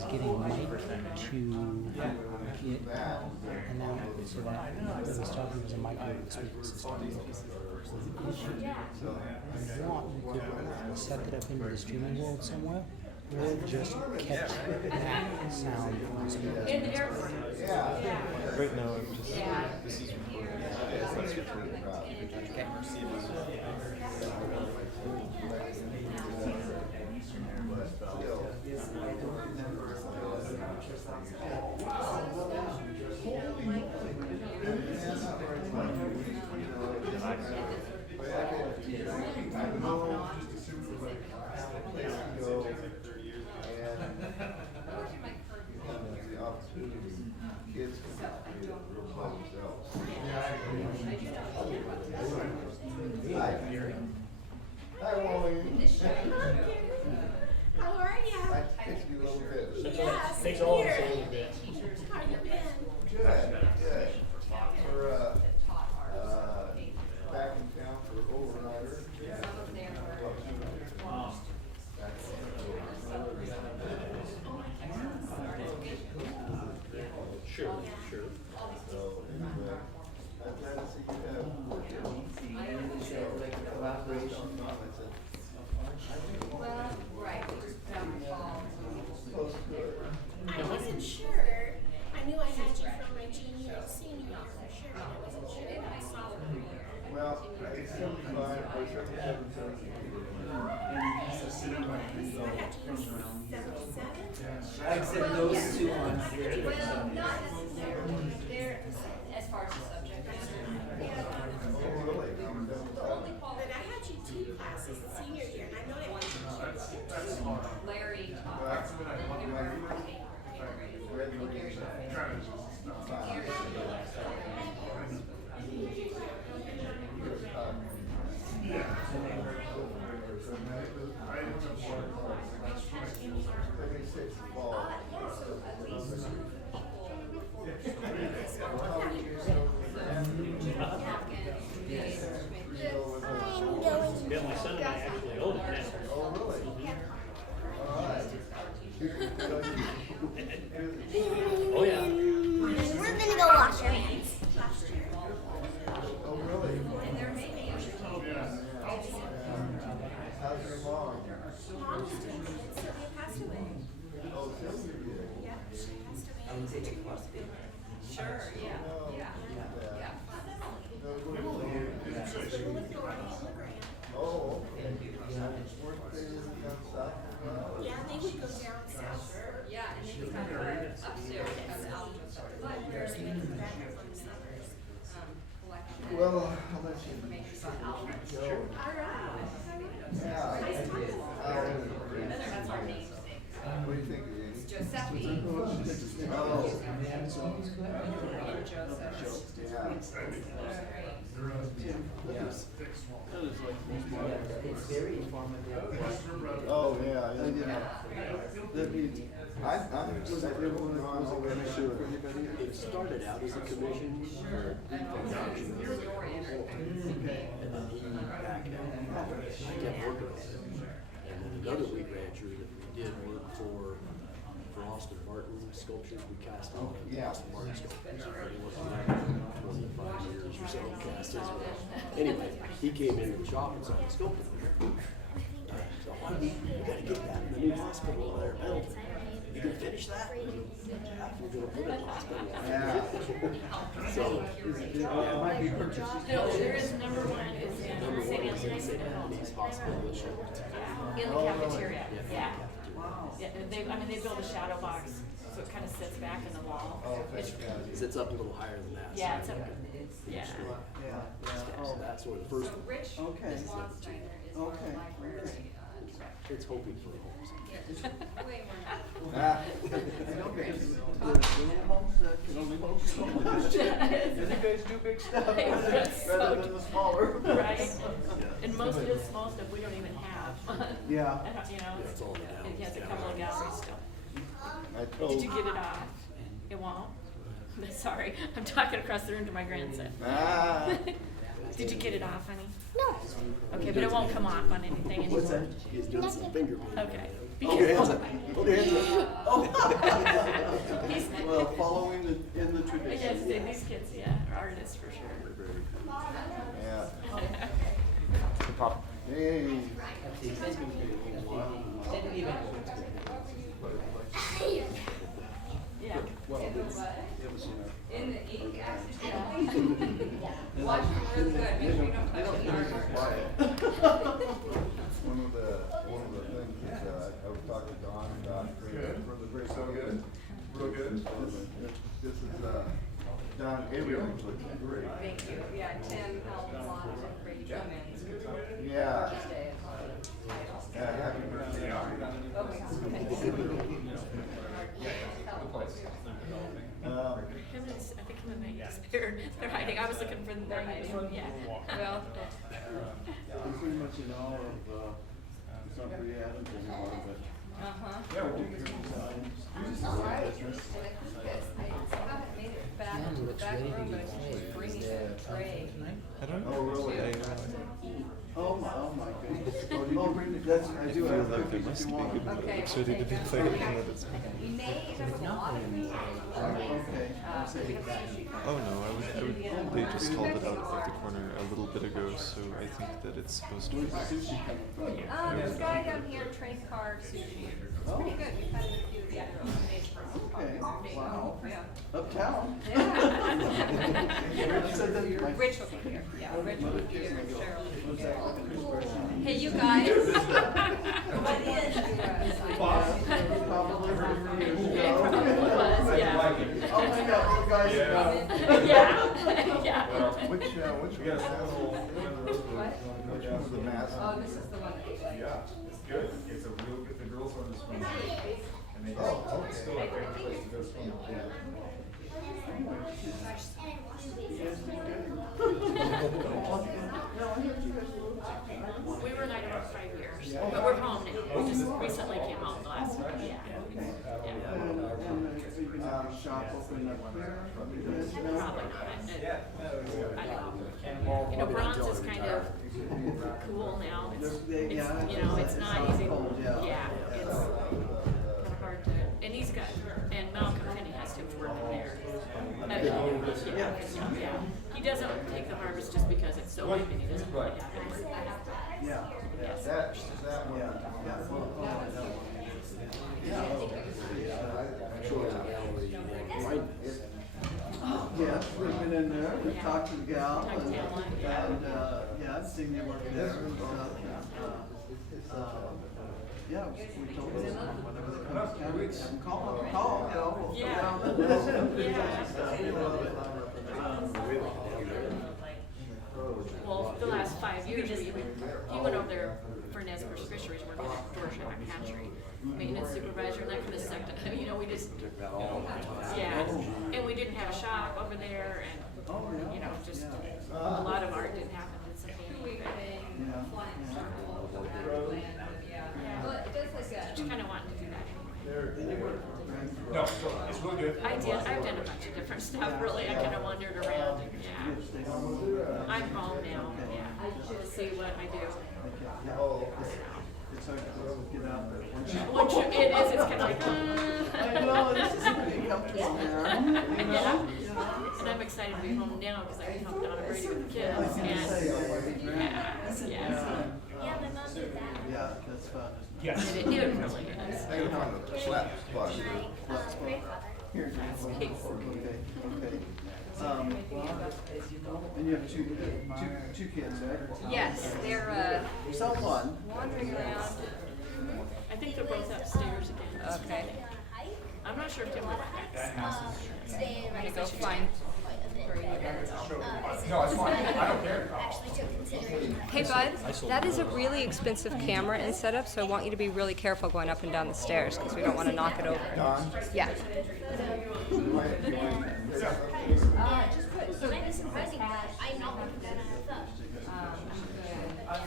was getting Mike to get announced so that it was talking as a microwave speaker system. If you want, we could set it up into the streaming world somewhere. We'll just catch that sound from the speakers. Right now, I'm just. This is recording. Let's switch Kids can create a real by themselves. Hi, Wally. How are ya? I text you a little bit. Yes, Takes all of us a here. little bit. How you been? Good, good. We're back in town for Overrider. Sure, sure. So anyway, I'm glad to see you have collaboration. Well, right, we just found the fall. Close to it. I wasn't sure. I knew I had you from my junior and senior year for sure, but I wasn't sure if I saw it every year. Well, it's 75 or 77, 78. I had you in 77? Except those two ones. Well, not necessarily, they're, as far as the subject is concerned. Oh, really? The only But qualification, I had you two classes senior year, and I know I had you Larry taught Well, us, graduation. Yeah, my son and I actually own it now. Oh, really? All right. Oh, yeah. We're gonna go wash our hands. Oh, really? How's your mom? Mom's doing good. Sylvia passed away. Oh, Sylvia did. Yeah, she passed away 2 years ago. sure, yeah, Oh, yeah. yeah. No, With Lori and LeGrand. oh, okay. Weren't they down south? Yeah, they would go down south. Yeah, and then he's got upstairs, he's got the Alamo subdivision, There's been back from the summers. collection. Well, I'll let you Information about Alamo. go. All right. Yeah. Nice talking to you. That's our namesake. What do you think, Andy? Giuseppe. Oh, And Joseph. yeah. It's very informative. Oh, yeah. I'm just everyone on the way to sure. It started out as a commission for and then he backed out. I kept working with him. And then another weed rancher that we did work for Austin Martin sculptures, we cast all of the Austin Martin sculptures. He wasn't there 25 years or so, cast his work. Anyway, he came into the shop and saw the sculpture. So we gotta get that in the new hospital over there at Pendleton. You gonna finish that? Yeah, we're gonna put it in the hospital. Yeah. So, It might be purchased. No, there is number one is in number St. one is in Anthony's. St. Anthony's Hospital. In the cafeteria, yeah. Wow. Yeah, they built a shadow box, so it kind of sits back in the wall. Oh, It's- thank God. Sits up a little higher than that. Yeah, so it's up, yeah. Yeah. So that's where the first So one. Rich Okay. Swansteiner is our Okay. library director. It's hoping for homes. Way more. Ah. Okay. Little homes that can only hold so much. And you guys do big stuff That's so rather than the smaller. Right? And most of this small stuff we don't even have. Yeah. I don't- You know, Yeah, it's all the galleries. it has a couple of galleries still. I told. Did you get it off? It won't? Sorry, I'm talking across the room to my grandson. Ah. Did you get it off, honey? No. Okay, but it won't come off on anything anymore. What's that? He's doing some finger painting. Okay. Be Hold your hands careful. up. Hold your hands up. Oh. He's, Well, following in the yes, tradition. these kids, yeah, are artists for sure. Yeah. The pop. Hey. Yeah. Well, it was, In the ink Watch your words good, make sure you don't touch the artwork. One of the things is, I was talking to Don about for the break. So good. Real good. This is, Don, everything's looking great. Thank you, yeah, Tim helped a lot to bring you in. Yeah. Happy birthday. Him and I think him and Maggie, they're hiding. I was looking for them. They're hiding. Yeah. Well, I'm pretty much in awe of, it's not pretty Adams anymore, but. Uh-huh. All right. Business. Made it back Mine to the looks back ready to room, be but she's played. bringing a tray. I don't know. Oh, really? Oh my goodness. Oh, bring, that's, I do have Like there cookies if must you be want. good, but it Okay. looks ready to be played and that it's You may have a lot of me. Okay. I'll say that. Oh no, they just called it out at the corner a little bit ago, so I think that it's supposed to be. Where's the sushi coming from? This guy down here, Train Car Sushi. It's pretty good, we've had it a few of the other days for Okay, wow. Yeah. Uptown. Yeah. Rich said that my Rich will be here, yeah, Rich will be here, Cheryl will be here. Probably Hey, you guys. What is it probably was. Yeah. Oh my God, you guys know. Yeah. Yeah. Which one was the mask? Oh, this is the one that you like. It's good. It's a real good. The girls are just from. And they Oh, it's still a great place to go swim. We were in Idaho for 5 years, but we're home now. We just recently came home the last week. Yeah. Yeah. And are you gonna have a shop open up here? Probably not. I don't know. You know, bronze is kind of cool now. It's not easy. Yeah, it's kind of hard to. And he's got, and Malcolm Finney has to work there. Yeah. He doesn't take the harvest just because it's so big and he doesn't really have it. Yeah. Is that one? Yes, we've been in there, we've talked to the gal, Talked to and, Alan. yeah, I've seen you work there, and yeah, we told them whenever they come to town, have them call, you know, we'll go Yeah. down there. Well, the last 5 years, he went over there for Nesbitt Fisheries, working at Dorset Hatchery, maintenance supervisor, and that kind of sucked. You know, we just, yeah, and we didn't have a shop over there, and, you know, just a lot of art didn't happen. It's a Well, it does look good. just kind of wanting to do that anyway. No, it's really good. I've done a bunch of different stuff, really. I kind of wandered around, yeah. I'm home now, yeah, to see what I do. It's hard to get out there. Once it is, it's kind of like, I know, this is pretty comfortable there. yeah. And I'm excited to be home now because I can help Donna Brady with the kids. I was gonna say, And, oh, my goodness. yeah. Yeah, my mom did that. Yeah, that's fun. Yes. It really is. I gotta find a slap spot. My grandfather. Here, okay. And you have two kids, right? Yes, they're, Someone. wandering around. I think they're both upstairs again. Okay. I'm not sure if Tim went next. Today, I'm gonna go find where you No, it's fine. I don't care. actually took consideration. Hey bud, that is a really expensive camera and setup, so I want you to be really careful going up and down the stairs because we don't want to knock it over. Yeah. Mine is surprising, but I'm not looking at my phone.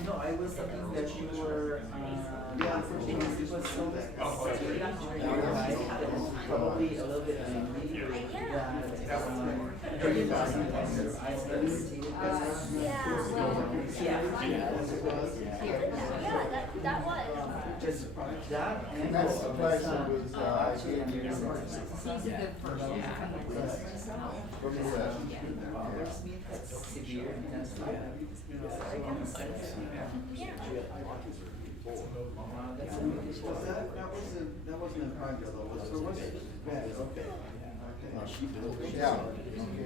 No, I was thinking that you were Yeah, unfortunately, this was so bad. Probably a little bit angry That was. just that and. And that's the price that was, I gave you. He's a good person. From the left. Severe, that's that wasn't a hard though, was it? Bad, okay. Yeah. Okay,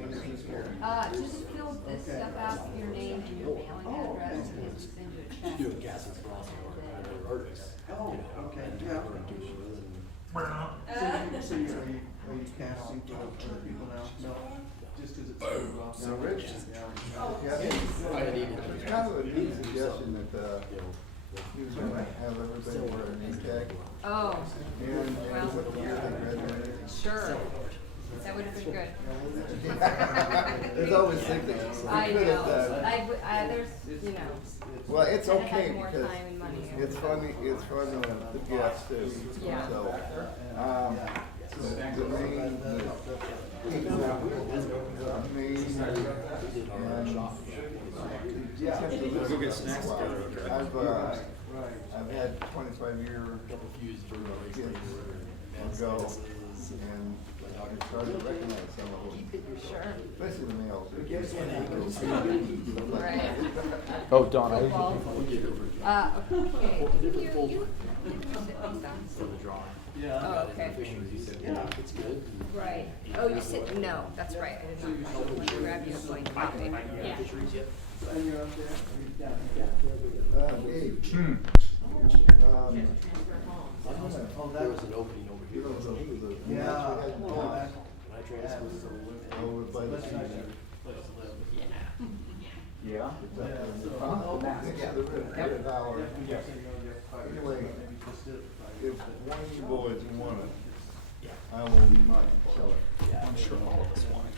this is here. Just fill this stuff out, your name and your mailing address, and just send you a check. Doing gas and frost or artists. Oh, okay, yeah. So are you casting for other people now? No, just because it's too rough. So Rich, yeah, it's kind of a neat suggestion that, he was gonna have everybody wear a name tag Oh, and Well, what the year they graduated. sure. That would have been good. There's always something. I know. There's, you know. Well, it's Gotta have okay more because time and money. it's funny, it's fun to guess too. Yeah. So, the main, Go get snacks together. I've had 25-year kids ago, and I started to recognize some of them, Sure. especially the males. Right. Oh, Dawn, I Okay. You sit these down. For the drawing. Yeah. Oh, okay. Fisheries, yeah, it's good. Right. Oh, you sit, no, that's right. I did not. Let me grab you a blank copy. Yeah. Fisheries yet? And you're up there? Yeah. Dave, Oh, There was an opening over here. Yeah. When I transferred. over by the sea. Yeah. Yeah, they're $100. Anyway, if one of you boys want it, I will not sell it. I'm sure all of us want it.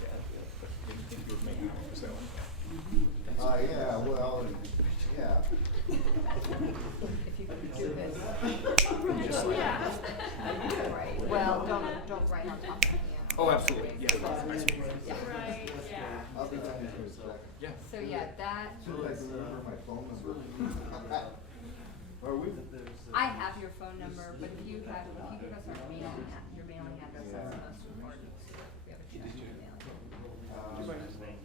Yeah, well, yeah. If you could do this. Right. Well, don't write on top of it. Oh, absolutely, yeah. Right, yeah. I'll be back in a second. Yeah. So yeah, that, As soon as I can remember my phone number. Are we? I have your phone number, but if you give us your mailing address, that's the most important. We have a check in the mail.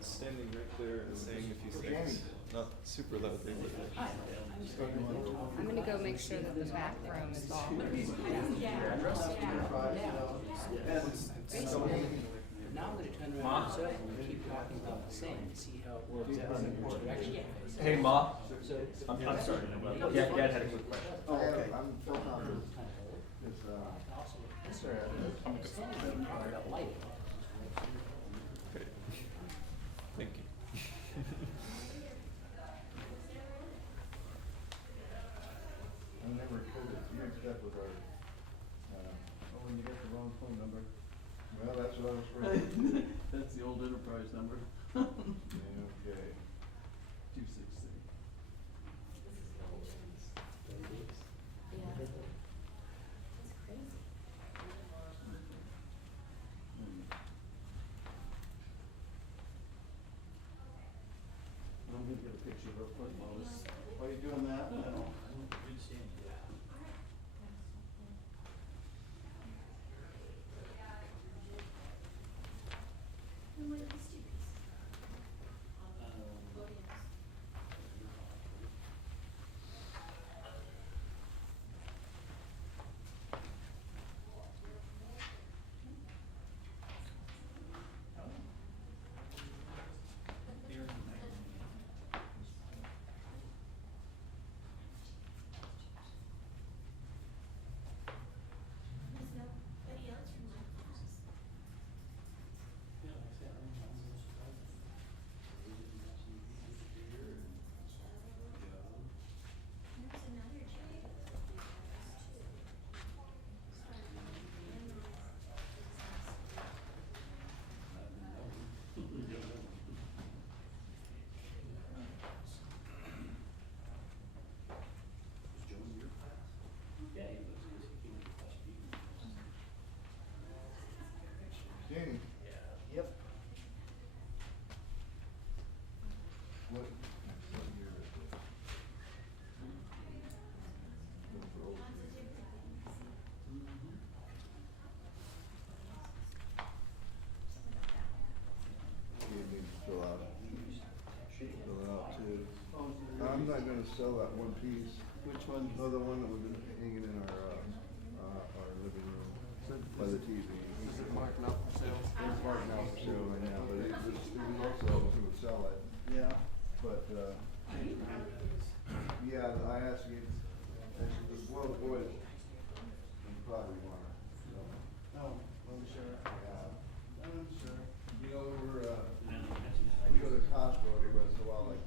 Standing right there and saying a few things, not super loudly, but. I'm gonna go make sure that the back room is all. Now that it turned around itself, we keep talking about the same to see how it works out in which direction. Hey, Ma. So. I'm sorry. Yeah, Dad had a quick question. Oh, okay. I'm so confident. This area, I'm standing there, about lighting. Okay. Thank you. I never could have mixed up with our, when you get the wrong phone number. Well, that's what I was afraid. That's the old enterprise number. Okay. 263. I'm gonna get a picture real quick while you're doing that. sell that one piece. Which one? Oh, the one that was hanging in our living room by the TV. Is it marked out for sale? It's marked out for sale right now, but it was also, he would sell it. Yeah. But, yeah, I asked him, I said, well, the boys, you probably wanna, you know. Oh, I'm sure. Yeah. I'm sure. You know, we go to Costco every once in a while, like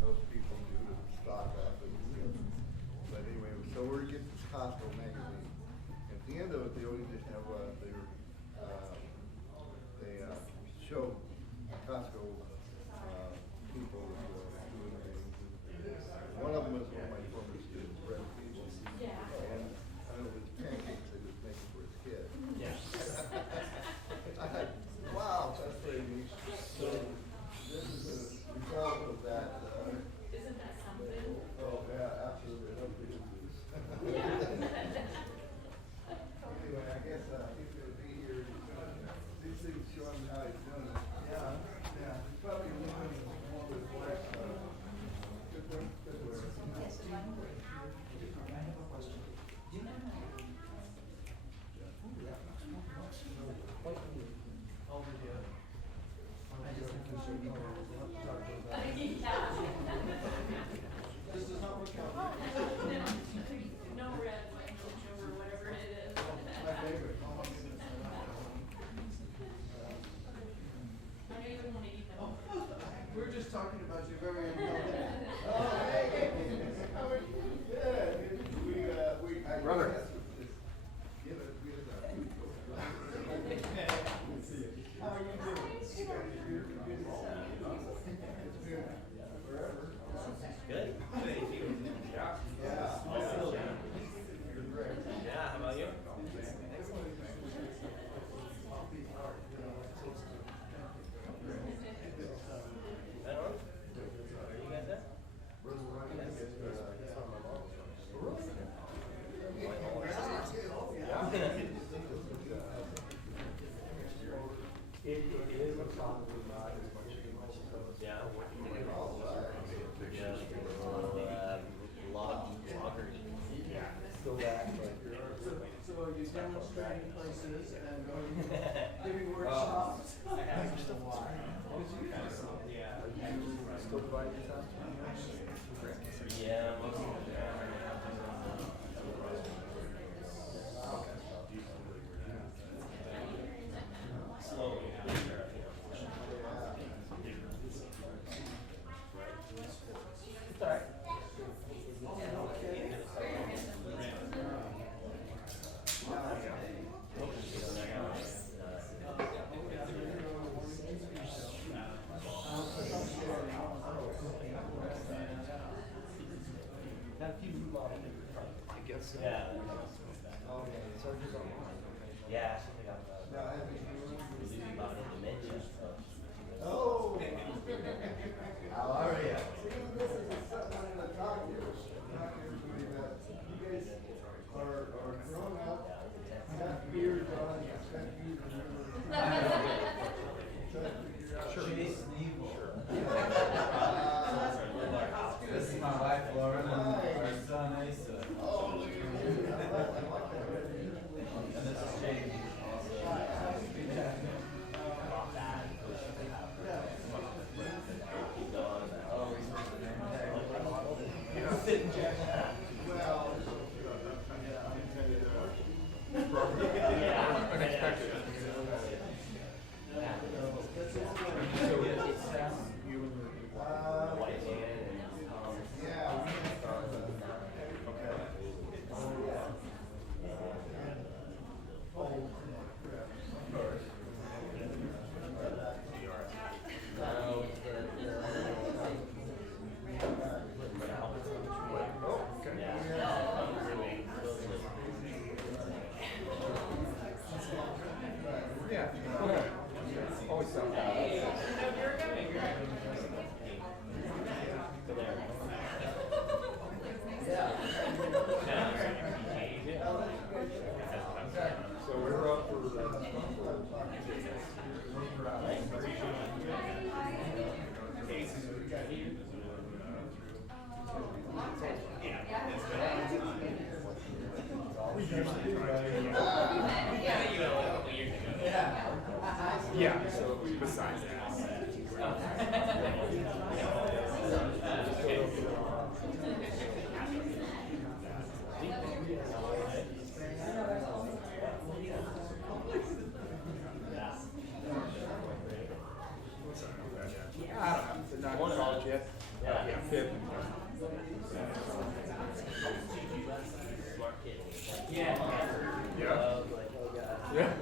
those people do to stock up and, you know. But anyway, so we're getting this Costco magazine. At the end of it, they always just have, they show Costco, people, doing things. One of them is one of my former students, Brett Peebles. And I don't know, his pancakes they was making for his kid. I thought, wow, that's pretty neat. So this is a result of that. Isn't that something? Oh, yeah, absolutely. Hopefully it is. Anyway, I guess he's gonna be here. These things show him how he's doing it. Yeah, yeah. He's probably living more with life. Good work, good work. No red, like or whatever it is. My favorite. Oh, my goodness. I know you wouldn't want to eat them. We were just talking about your very own building. Oh, hey. How are you? Good. Brother. Give it a food. How are you doing? It's good. Forever. Good. Yeah. Yeah, how about you? That on? Are you guys there? It is probably not as much as yeah, So are you demonstrating places and giving workshops? Still providing this out? yeah, most of it. Slowly. It's alright. I guess so. Yeah. So Yeah, something got now, have you? really about dementia stuff. Oh. How are you? See, this is something I wanted to talk to you. Talk to everybody about. You guys are grown up, got beards on, got beards Sure. This is my wife Lauren and our son Asa. Oh, look at you. I like that. And this is Jamie. Yeah, so besides that. One college yet? Yeah, fifth. Yeah. Yeah. Yeah.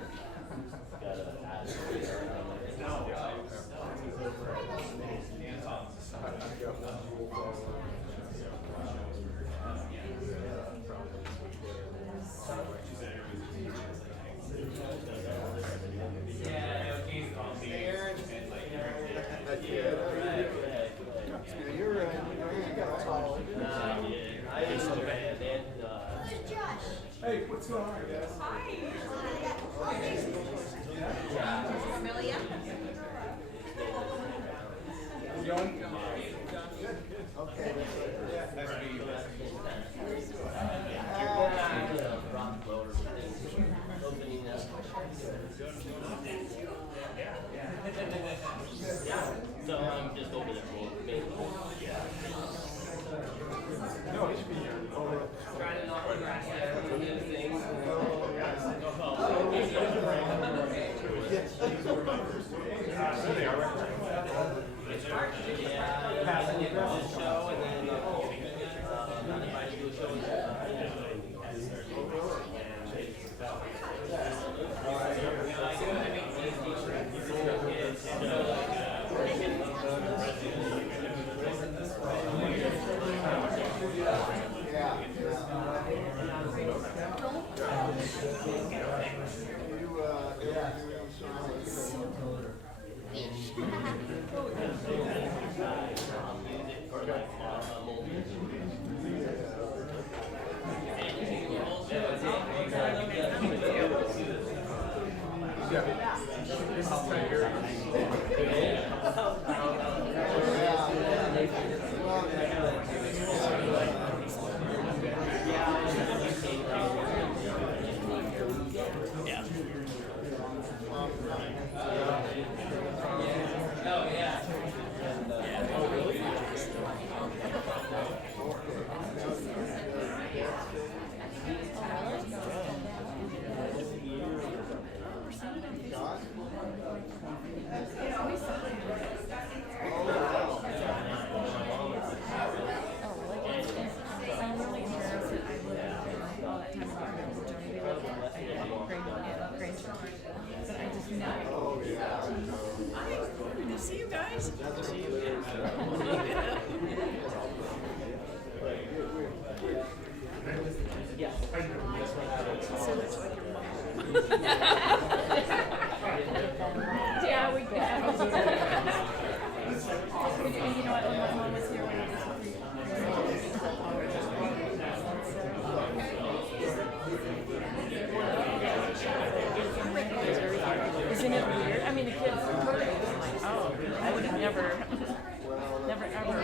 Hey, what's going on, guys? Amelia? You going? Okay, Nice to meet you. So I'm just over there for maybe. No, it should be here. Yeah, we can. You know what, when my mom was here, we Isn't it weird? I mean, the kids were like, oh, I would have never ever.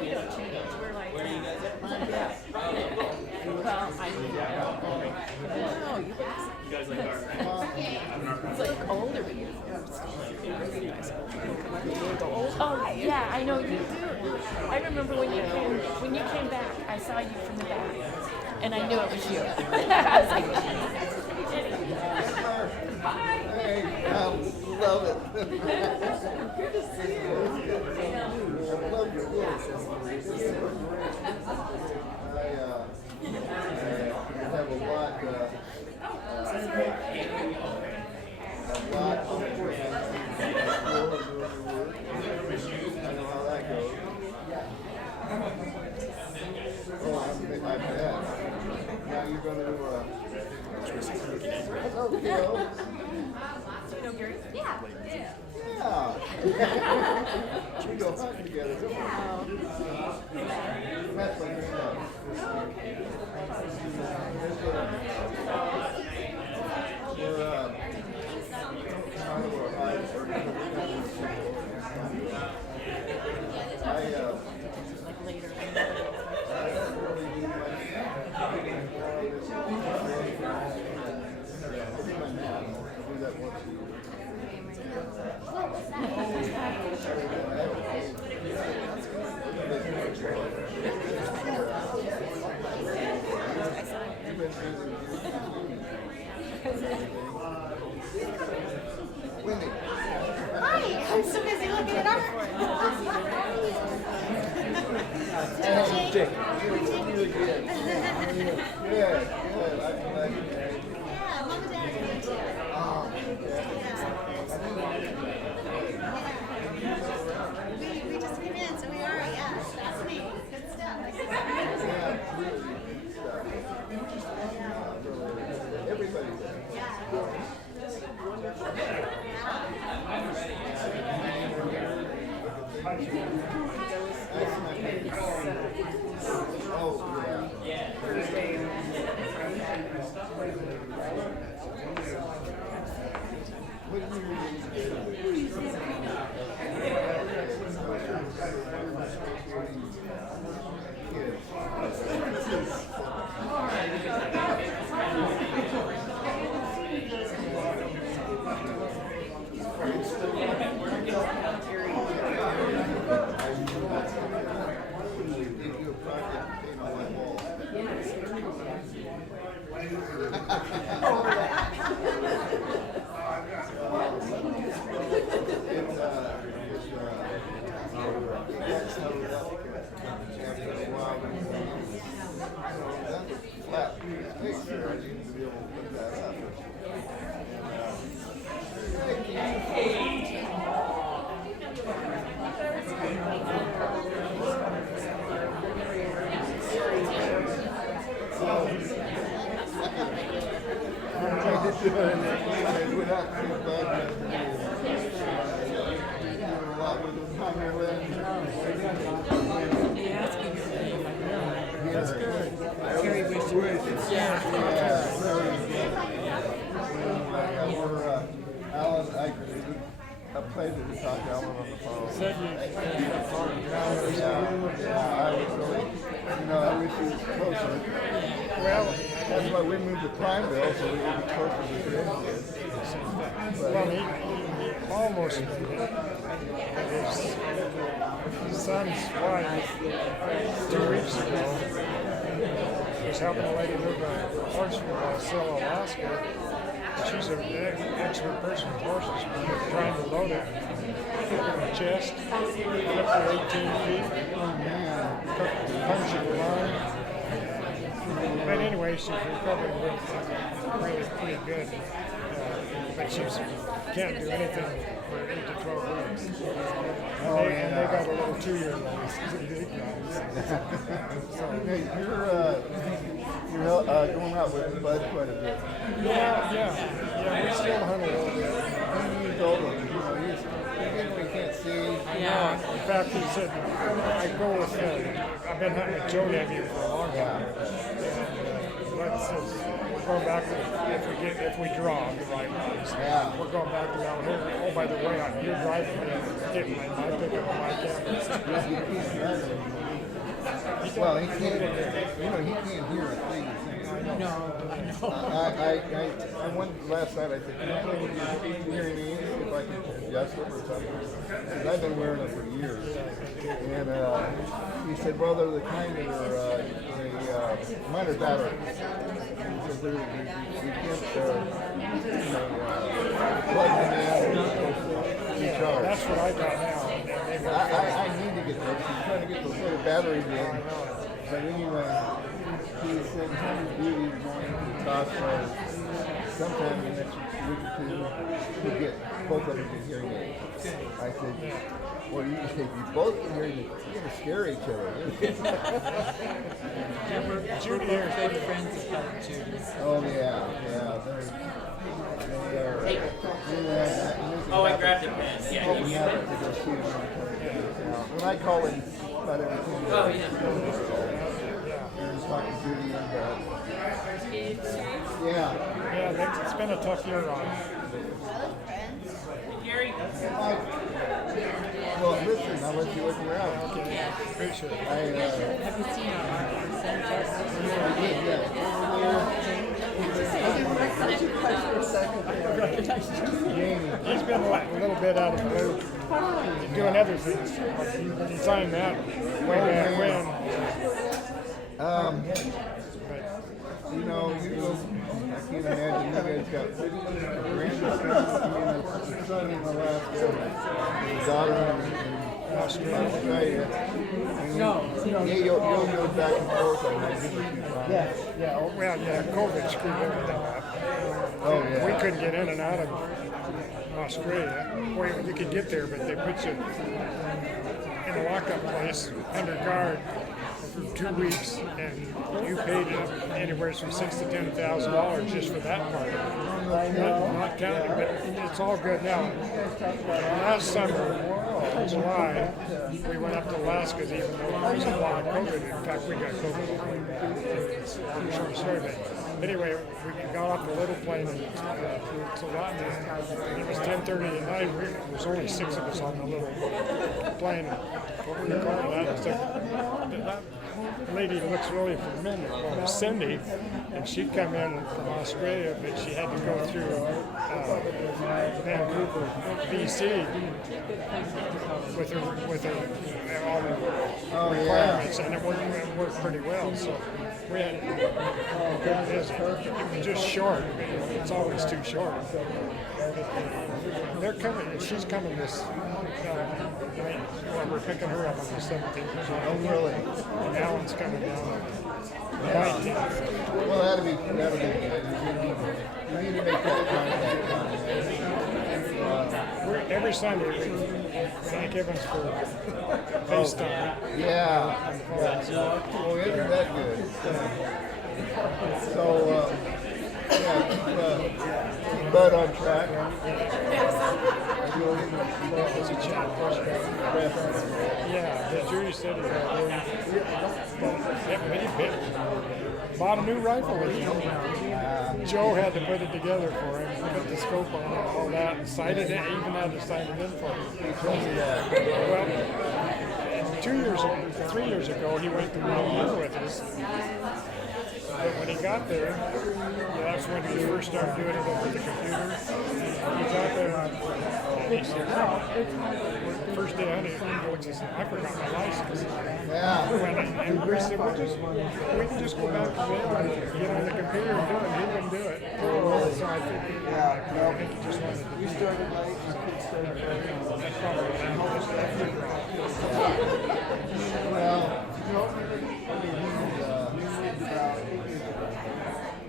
You don't change. We're like, yeah. Well, I mean, no, you guys like it's like older, but you're still like, oh, yeah, I know you do. I remember when you came back, I saw you from the back, and I knew it was you. I was like, Hey, I love it. Good to see you. I love your voice. I have a lot of your I know how that goes. Oh, I bet. Now you're going to hello, Gil. do you know Gary? Yeah. Yeah. We go hunt together. That's like stuff. Like later. I really need my Wendy. Hi, I'm so busy looking at art. Hey, Jake. Good, good. Yeah, Mom and Dad are here too. We just came in, so we are, yeah, that's me. Good stuff. everybody. Oh, yeah. That's good. Carrie wished you Alan, a pleasure to talk to Alan on the phone. Yeah, I was really, I wish he was closer. Well, that's why we moved to Pineville, so we would be closer to the grandkids. Well, he almost made it. His son's wife, 2 weeks ago, was helping a lady move a horse from Seattle, Alaska. She's an expert person with horses. We were trying to load it. Took her chest, up to 18 feet. Oh, man. Punctured the line. But anyway, she's recovering really pretty good. But she can't do anything for 8 to 12 weeks. And they got a little 2-year-old. So, hey, you're going out with Bud quite a bit. Yeah, we still hunt a little bit. He told him, he can't see. Yeah, in fact, he said, I go with, I've been hunting with Joe Levy for a long time. And Bud says, we're going back to, if we draw the right ones. Yeah. We're going back to down here. Oh, by the way, you're driving me. Get my pickup on my camera. Well, he can't, he can't hear a thing. No. I went last night, I said, can I play with your hearing aids if I can adjust them or something? Because I've been wearing them for years. And he said, well, they're the kind that are, mine are battery. He said, you can't plug them in and charge. That's what I got now. I need to get those. He's trying to get those little batteries in. But anyway, he said Beauty is going to Costco sometime in the next week or two to get both of them to hearing aids. I said, well, if you both can hear you, you're going to scare each other. Judy here is good friends with Judy. Oh, yeah. Oh, I grabbed the pen. Yeah, you used it? When I call in about every 10 days. Oh, yeah. And talking to Judy and Yeah, it's been a tough year on it. Gary? well, listen, I'll let you look around. Okay, appreciate it. Have you seen our He's been a little bit out of the loop, doing other things. He signed that way back when. You know, I can't imagine you guys got grandson and a son in Alaska, and a daughter in Australia. And yeah, you'll go back and forth on that. Yeah, well, yeah, COVID screwed everything up. Oh, yeah. We couldn't get in and out of Australia. Well, you could get there, but they put you in a lockup place under guard for 2 weeks, and you paid anywhere from $6,000 to $10,000 just for that part. Not counting, but it's all good now. Last summer, July, we went up to Alaska, even though there was a lot of COVID. In fact, we got COVID. It's a short story, but anyway, we got off the little plane and to Latin. It was 10:30 at night. There was only 6 of us on the little plane. What we call that lady looks really familiar. Well, it was Cindy, and she'd come in from Australia, but she had to go through Vancouver, BC, with her all the requirements, and it worked pretty well. So we had a good visit. It was just short. It's always too short. They're coming. She's coming this. Well, we're picking her up on the 17th. Oh, really? And Alan's coming down on the 19th. Well, that'll be good. You need to make that contact. Every Sunday we thank Evans for FaceTime. Yeah. Oh, isn't that good? So, keep Bud on track. Yeah, the jury said he bought a new rifle with him. Joe had to put it together for him, put the scope on it, all that, and sighted it, even had to sight it in for him. Well, 3 years ago, he went to Mount with us. But when he got there, that's when he first started doing it over the computer. He got there and he said, first day on it, he said, I forgot my license. Yeah. And we said, we can just go back to bed and get on the computer and do it. He can do it. So I think he just wanted to. You started late, your kids started late. That's probably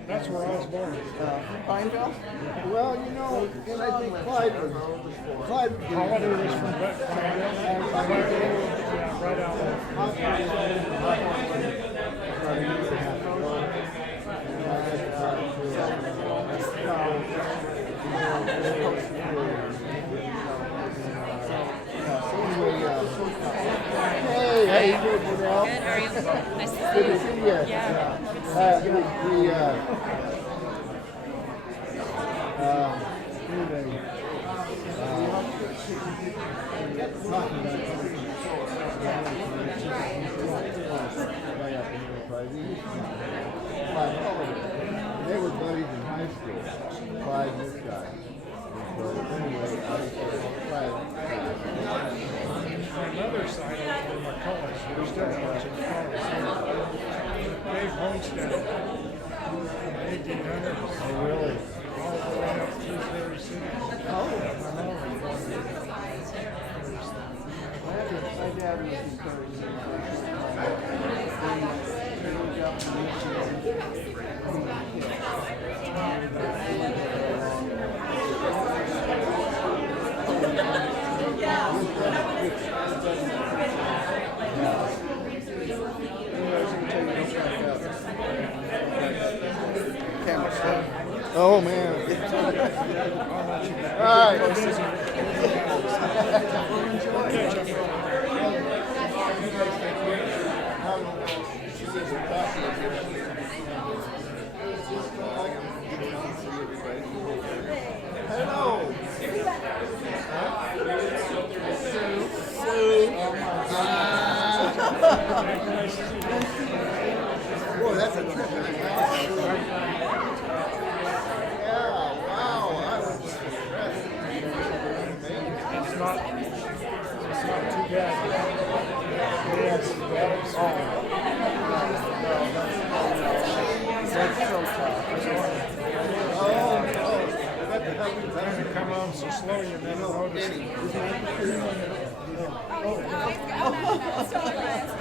that's where I was born. Pineville? Well, you know, and I think Clyde was Holiday was from yeah, right out Hey, how you doing, Janelle? Good, how are you? Nice to see Good you. to see you. Yeah. They were buddies in high school. Clyde and this guy. And so anyway, another side of McCullough. We're still watching McCullough. Dave Homestead, 1800s. Oh, really? All the way up through Prairie City. My dad was in Prairie City. He moved up to Oh, man. All right. Hello. Boy, that's a trip. Yeah, wow. I was It's not too bad. slow, you never notice it.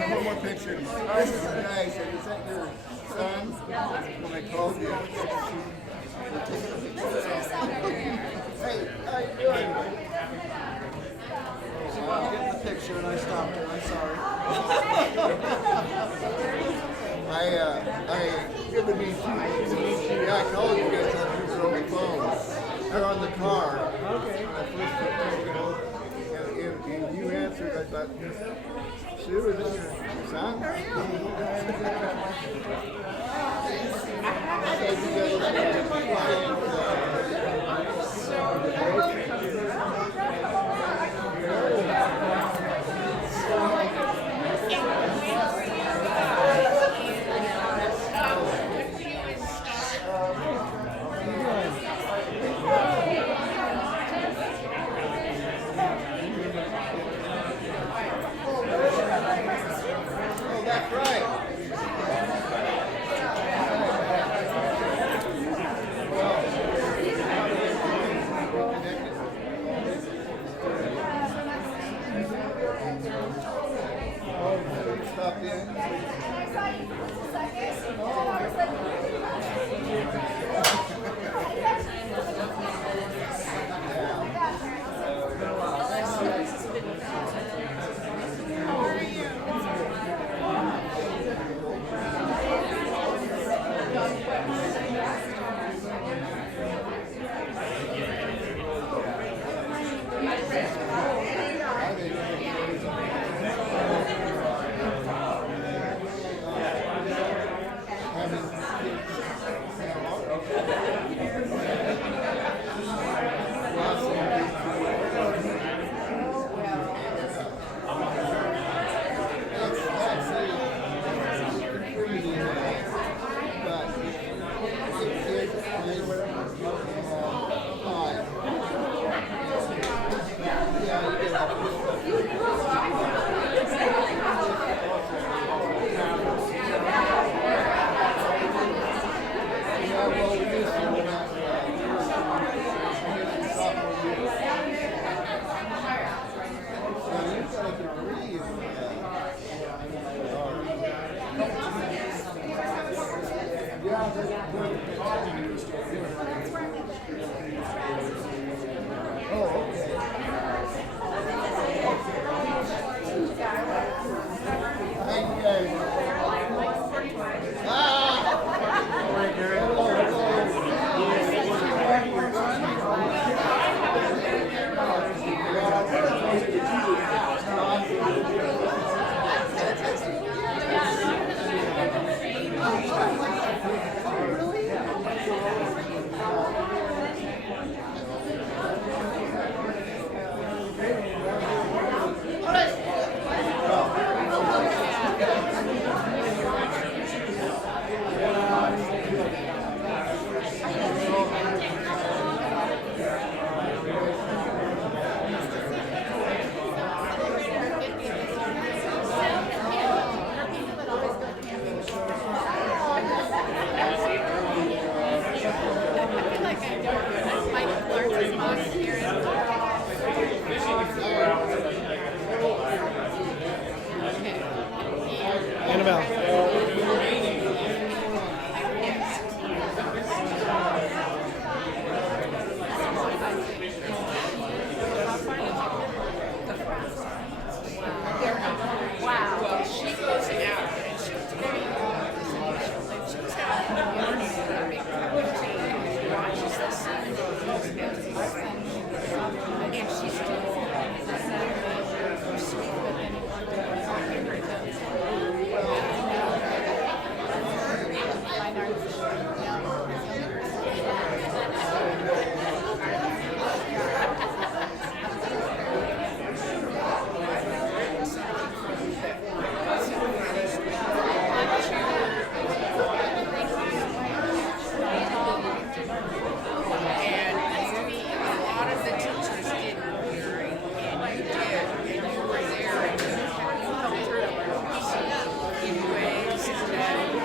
One more picture. Nice. Is that your son? When I called you. Hey, how you doing? I was getting the picture and I stopped her. I'm sorry. Good to meet you. Yeah, I called you guys on the phone. Or on the car. Okay. And you answered, I thought, Sue, is this your son? Oh, that's right. Stop in.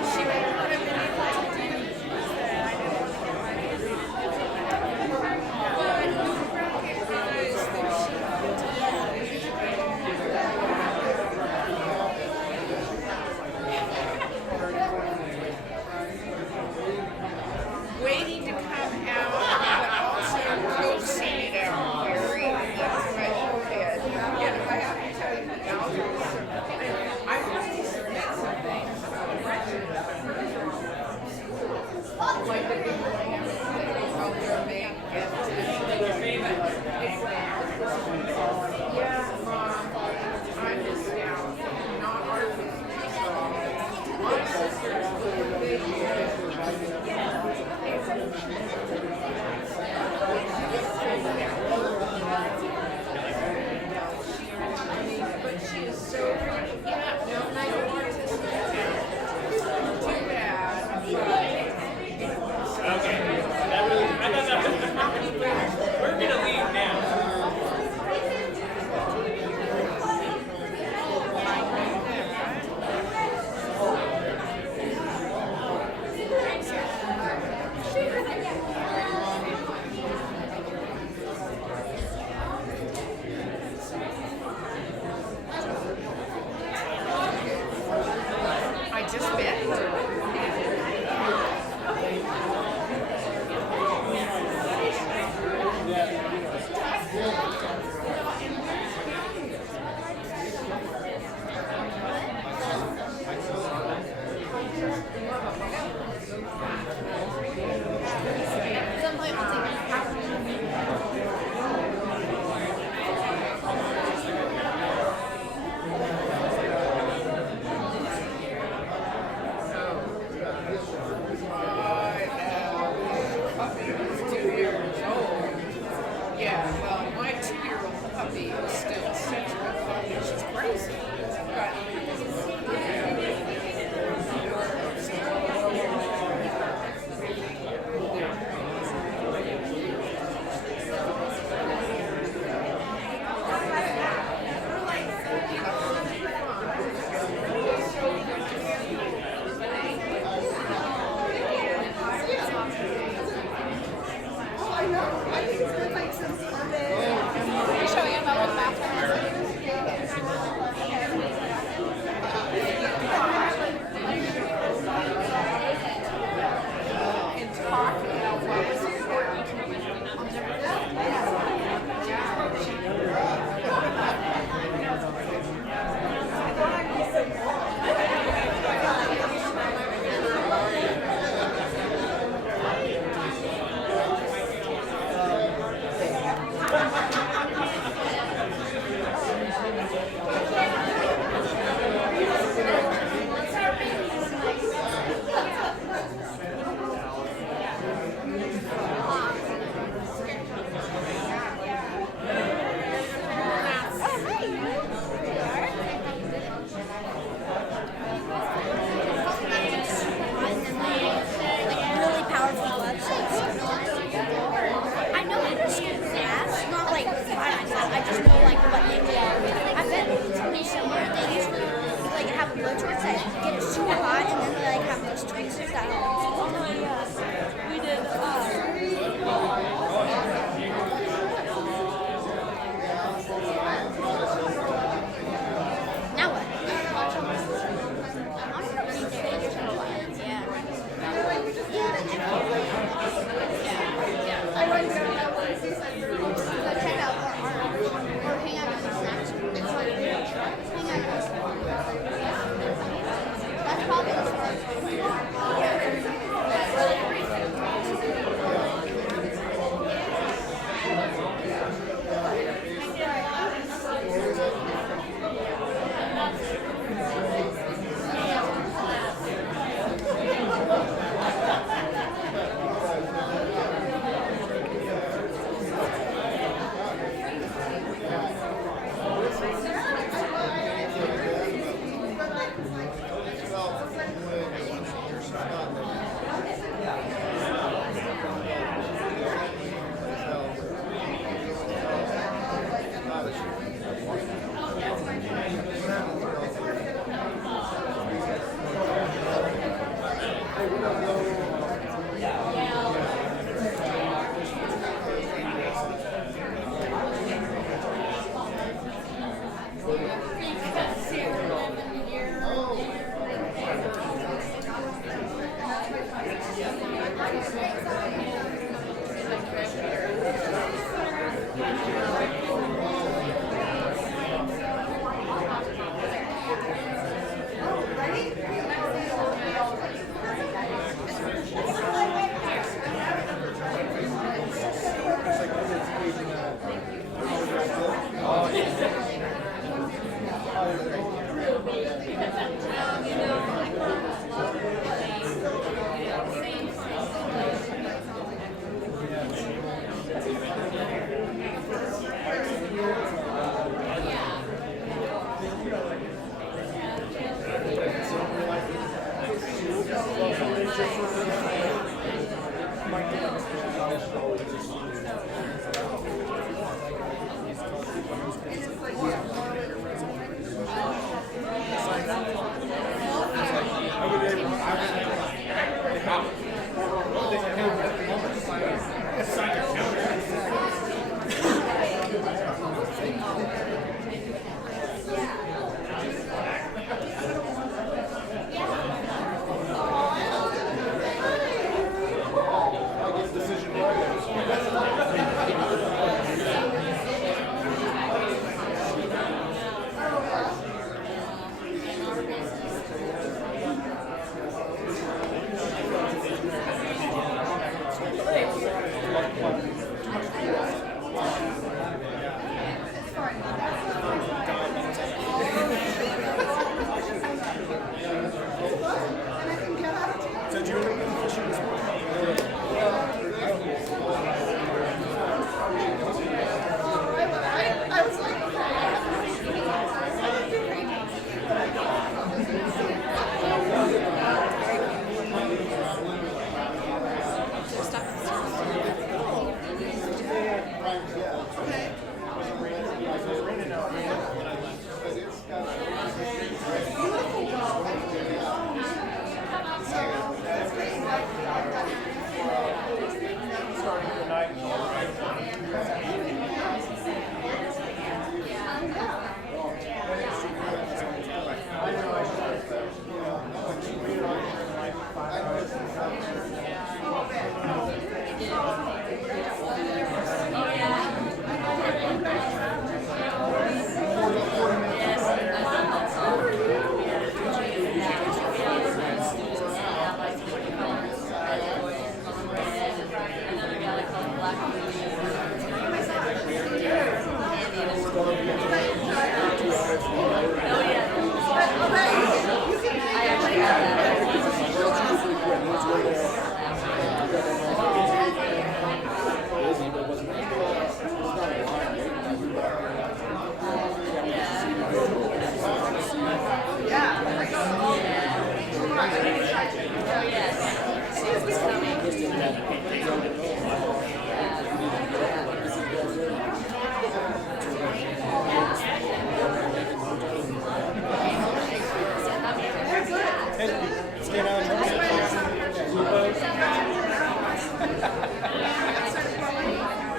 She may not have been able to do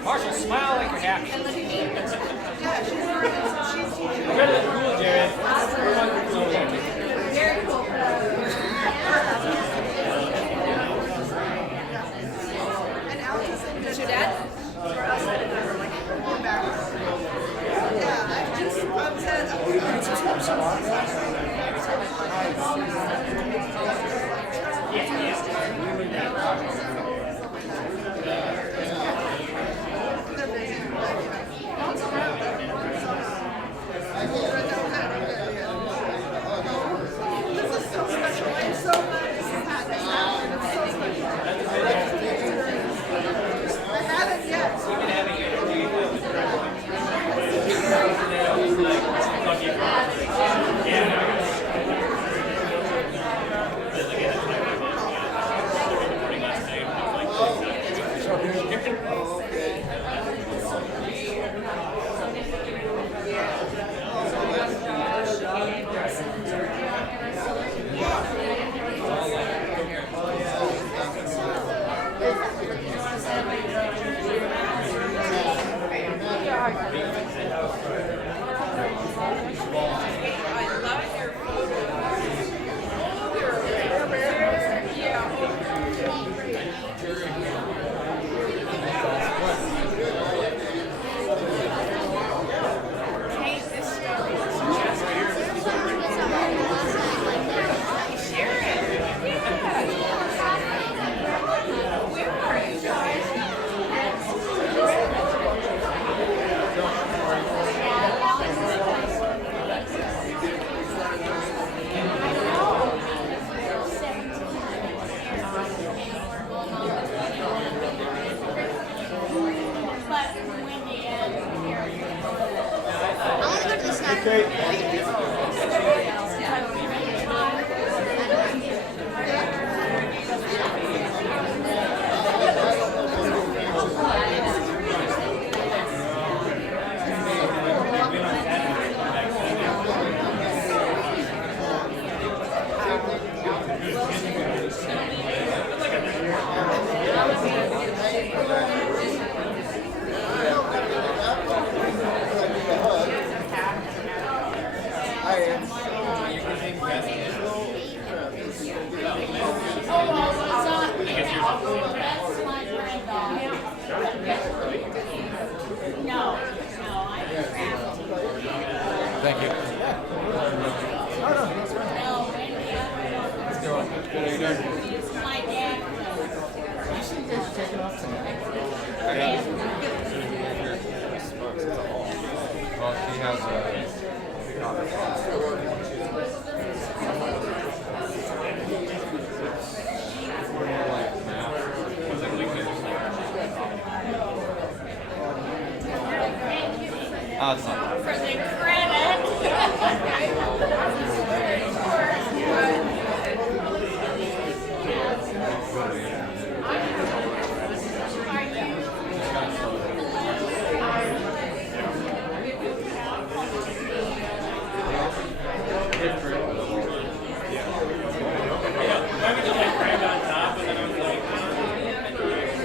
Marshall, smile like you're happy. Better than cool, Jared. Very cool. And Alex is in. Is your dad? Yeah, I just This is so special. I'm so glad this has happened. It's so special. I haven't yet. Thank you. Well, she has it's not. For the credit.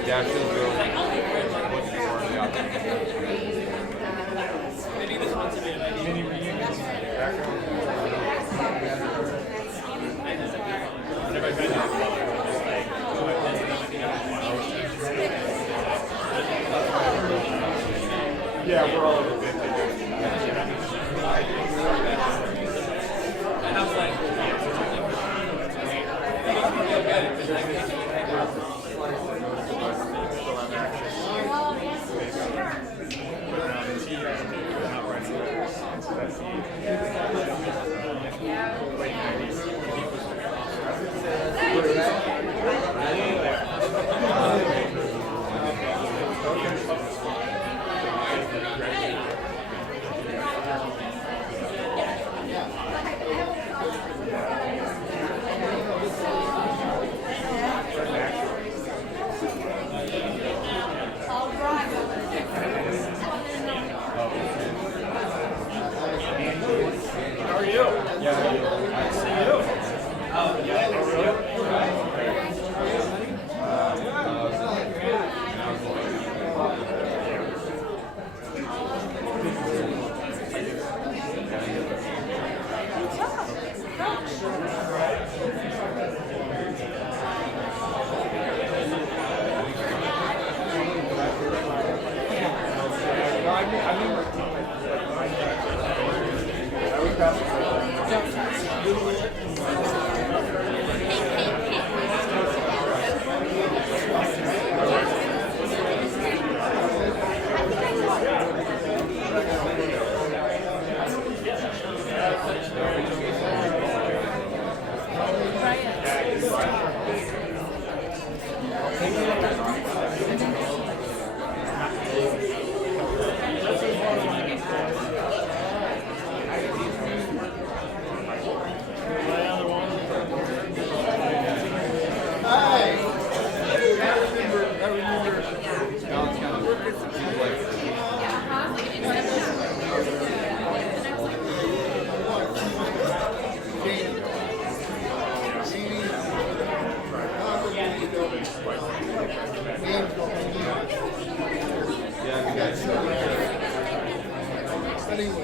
Yeah, I feel good. Looking forward to the opportunity. Yeah, we're all over the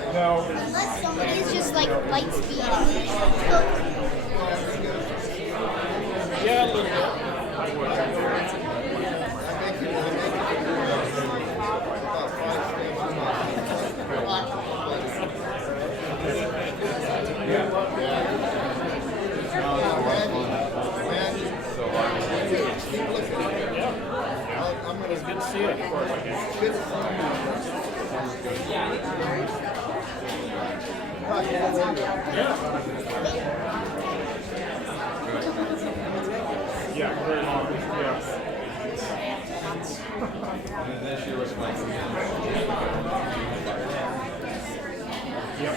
Unless somebody's just like light speed. Yeah, a little bit. It's good to see you. Yeah, very long. Yeah. And then this year was like, Yep.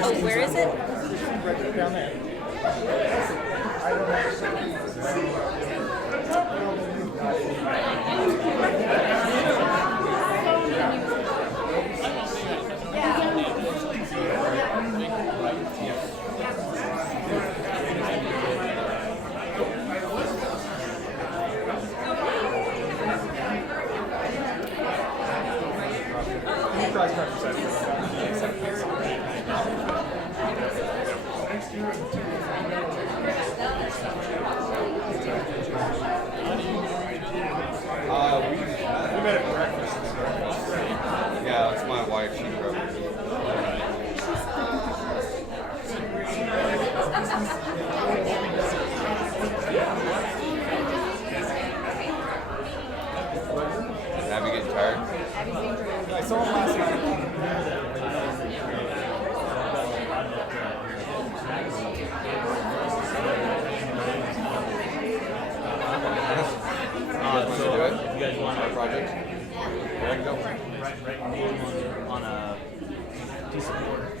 Oh, where is it? Right down there. We met at breakfast. Yeah, it's my wife. She grew up with me. Abby getting tired? I saw him last night. So do it? If you guys want our project? There you go. Right name on a piece of board.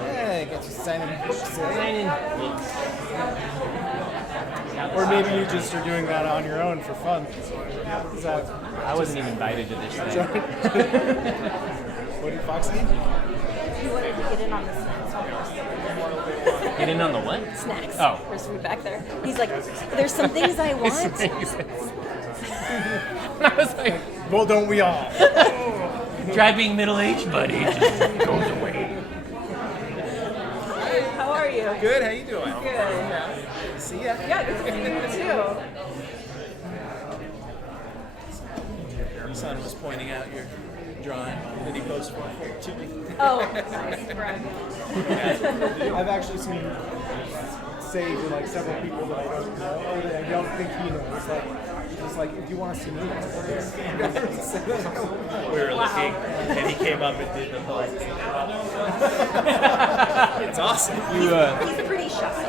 Yeah, get you signing books. Or maybe you just are doing that on your own for fun. Is that I wasn't even invited to this thing. what did Fox need? You wanted to get in on the snacks almost. Get in on the what? Snacks. Oh. There's food back there. He's like, there's some things I want. And I was like, Well, don't we all? try being middle-aged, buddy. Just goes away. How are you? Good, how you doing? Good. See ya. Yeah, good to see you too. Your son was pointing out your drawing that he posted to me. Oh, nice, Brad. I've actually seen say to like several people that I don't know, or that I don't think he knows. Like, just like, if you want to see me, We were looking, and he came up and did the whole thing. It's awesome. He's pretty shy.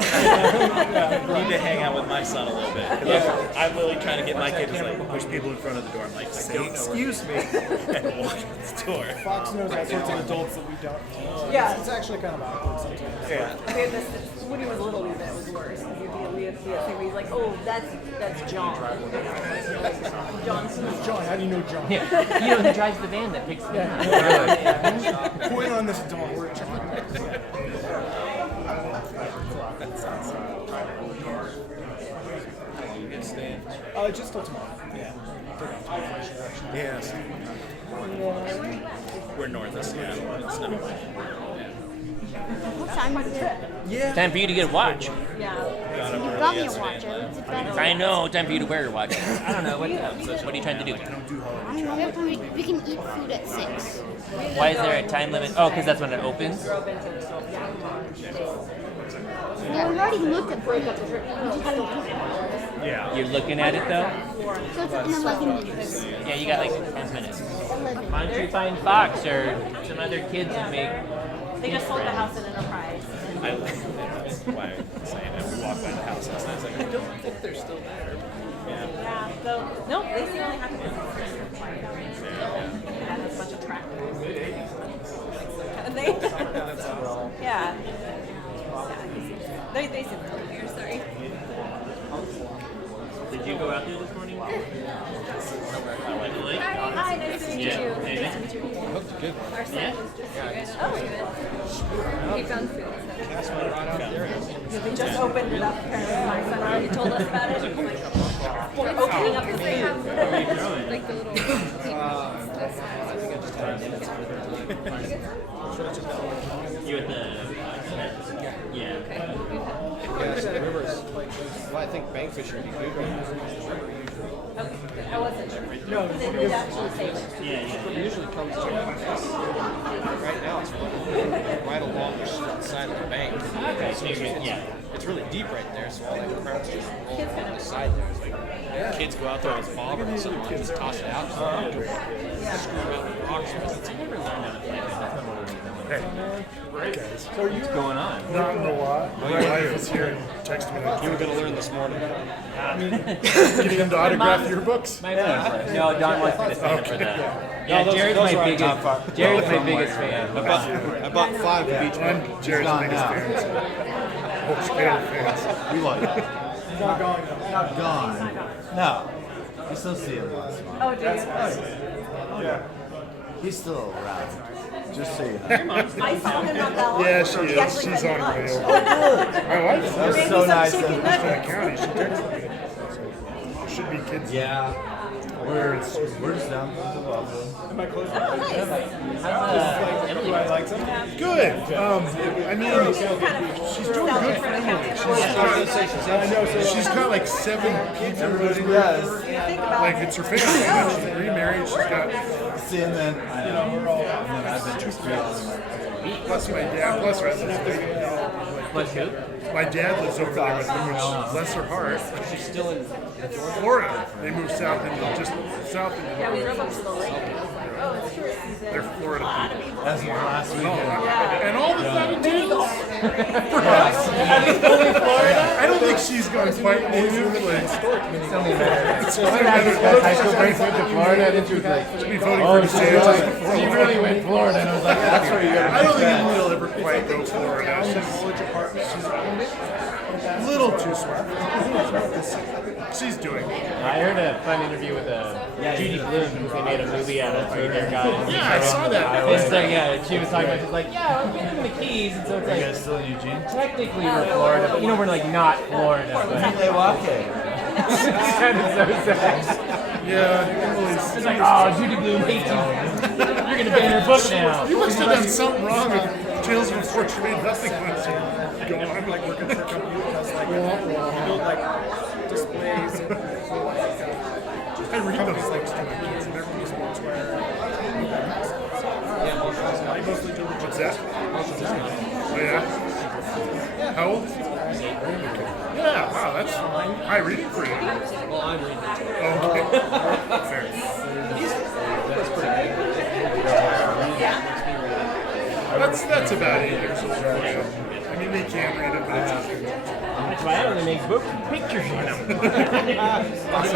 Need to hang out with my son a little bit. 'Cause I'm really trying to get my kid to like push people in front of the door. I'm like, say excuse me, and walk out the door. Fox knows all sorts of adults that we don't know. Yeah. It's actually kind of awkward sometimes. Yeah. When he was little, that was worse. Because we'd be a thing where he's like, oh, that's John. John, how do you know John? You know who drives the van that picks me up? Point on this door, John. Just till tomorrow. Yeah. Yes. We're north of Seattle. It's not What time is it? Yeah. Time for you to get a watch. Yeah. Got up You early got me a yesterday. watch. It's better. I know. Time for you to wear your watch. I don't know. What are you trying to do? I don't know what time we can eat food at 6. Why is there a time limit? Oh, because that's when it opens. Yeah, we already looked at food. We just haven't eaten it. Yeah. You're looking at it though. So it's in 11 minutes. Yeah, you got like 10 minutes. 11. Why don't you find Fox or some other kids that make? They just sold the house at Enterprise. That's why I'm saying that. We walked by the house last night. I was like, I don't think they're still there. Yeah. Yeah. So no, they seem only have to. Yeah, there's a bunch of tractors. And they. Yeah. They seem really here. Sorry. Did you go out there this morning? Hi, nice to meet you. Yeah. Nice to meet you. Good. Our son was just here. Oh, good. He found food. So. We just opened it up. Apparently, my son already told us about it. We're opening up the same. Like the little. You at the? Yeah. Well, I think bankfish would be good. I wasn't sure. No, they did actually say it. Yeah. It usually comes up. Right now, it's right along the side of the bank. Okay. So yeah. It's really deep right there, so all the crowds just roll on the side there. It's like kids go out there with bobbers and stuff, just toss it out. Screw around with rocks. So are you going on? Not in a lot. My wife was here and texted me like, You were going to learn this morning. getting him to autograph your books? No, Don wants me to sign up for that. Yeah, Jared's my biggest. Jared's my biggest fan. I bought 5 of each one. I'm Jared's biggest fan. Scared fans. We like it. He's not going. Not gone. No. You still see him once in a while. Oh, do you? Yeah. He's still around. Just so you know. I saw him not that long Yeah, ago. she He is. actually She's went on to lunch. radio. Oh, good. My wife's That was Maybe so some nice of chicken him. nuggets. in the county. She texted me. So should be kids. Yeah. We're just down to Buffalo. Am I close? Oh, nice. Emily. Do I like some? Good. I mean, she's doing good for Emily. She's got like 7 kids already. Yes. Like it's her family. She's remarried. She's got See, and then, I've been just plus my dad. Plus her husband's big. What's who? My dad lives over there with them, which bless her heart. She's still in Florida. They moved south into just south into Yeah, we drove up to the lake. It was like, oh, it's tourist season. they're Florida people. That's last week. And all the 17s. I don't think she's going to quite native. Like, it's only High school breaks went to Florida, and she was like, she'll be voting for DeSantis. she really went Florida, and I was like, that's where you gotta I don't think Emily will ever quite go Florida. She's a little too smart. She's doing it. I heard a fun interview with Judy Blume because they made a movie out of Three Bear Guys. Yeah, I saw that. It's like, yeah, she was talking about, she's like, yeah, we're in the Keys, and so it's You like, guys still in Eugene? technically we're Florida, but you know, we're like not Florida. But They walk it. it sounded so sad. Yeah, Emily's. It's like, oh, Judy Blume hates you. You're gonna ban her book now. You must have done something wrong with Tales of a Fortune Made Nothing once you go on. I'm like working for a company that does like build like displays and I read those like things to my kids and they're from sportswear. I mostly do What's that? Oh, yeah? How old? That's fine. I read it for you. Well, I'm reading it too. Oh, okay. Fair. That's about 8 years old for you. I mean, they can read it, but it's okay. That's why I only make pictures on them. They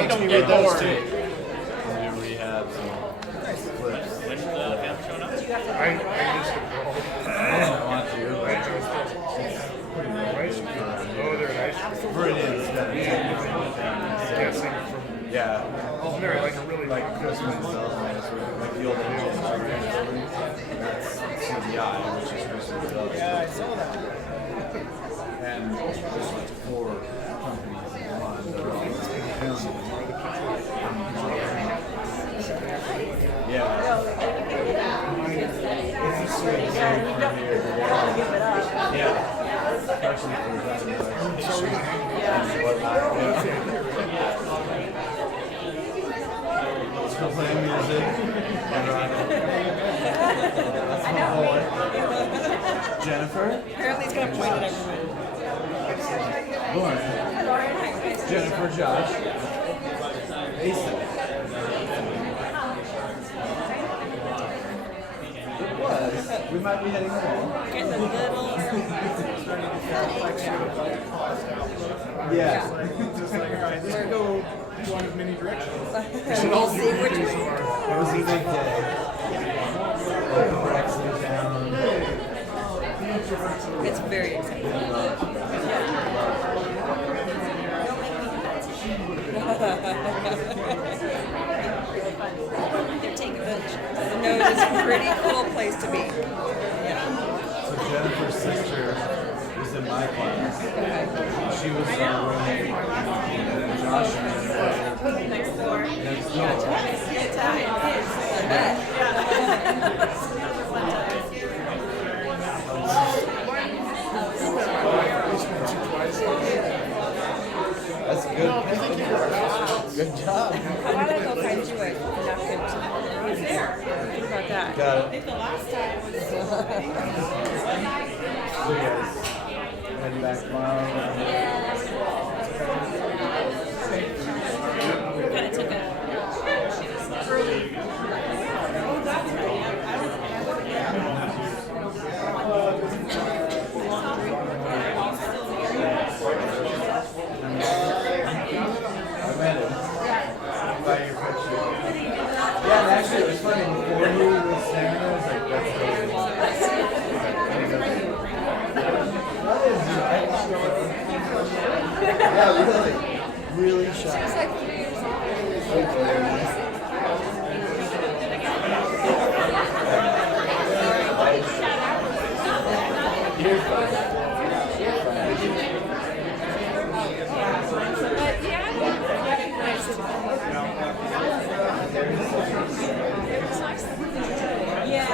don't get bored. We rehab some clips. When's the family showing up? I used to call. I want to. Oh, they're nice. For an instant. Guessing from. Yeah. Oh, they're like a really Like Christmas salesman, sort of like the old that's CDI, which is Christmas Bells. Yeah, I saw that. And there's like 4 companies in one that are all yeah. Yeah. Especially for still playing music. That's my boy. Jennifer. Apparently he's gonna point at everyone. Lauren. Jennifer, Josh. Mason. It was. We might be heading home. Getting a little. Yeah. Just like, all right, let's go one of many directions. We'll see which way. It was a big day. Brexit down. It's very exciting. They're taking the nose is a pretty cool place to be. Yeah. So Jennifer's sister was in my class. She was roommate. And Josh and Next door. next door. Italian kids. I bet. That's good. Good job. Why don't I go find you a napkin? Think about that. Got it. I think the last time was. So you guys heading back tomorrow? Kind of took a. Oh, that's I met him. By your picture. Yeah, and actually it was funny. Before he was standing there, I was like, that's really. Really shy. You're fine. But yeah, I recognize it. Yeah.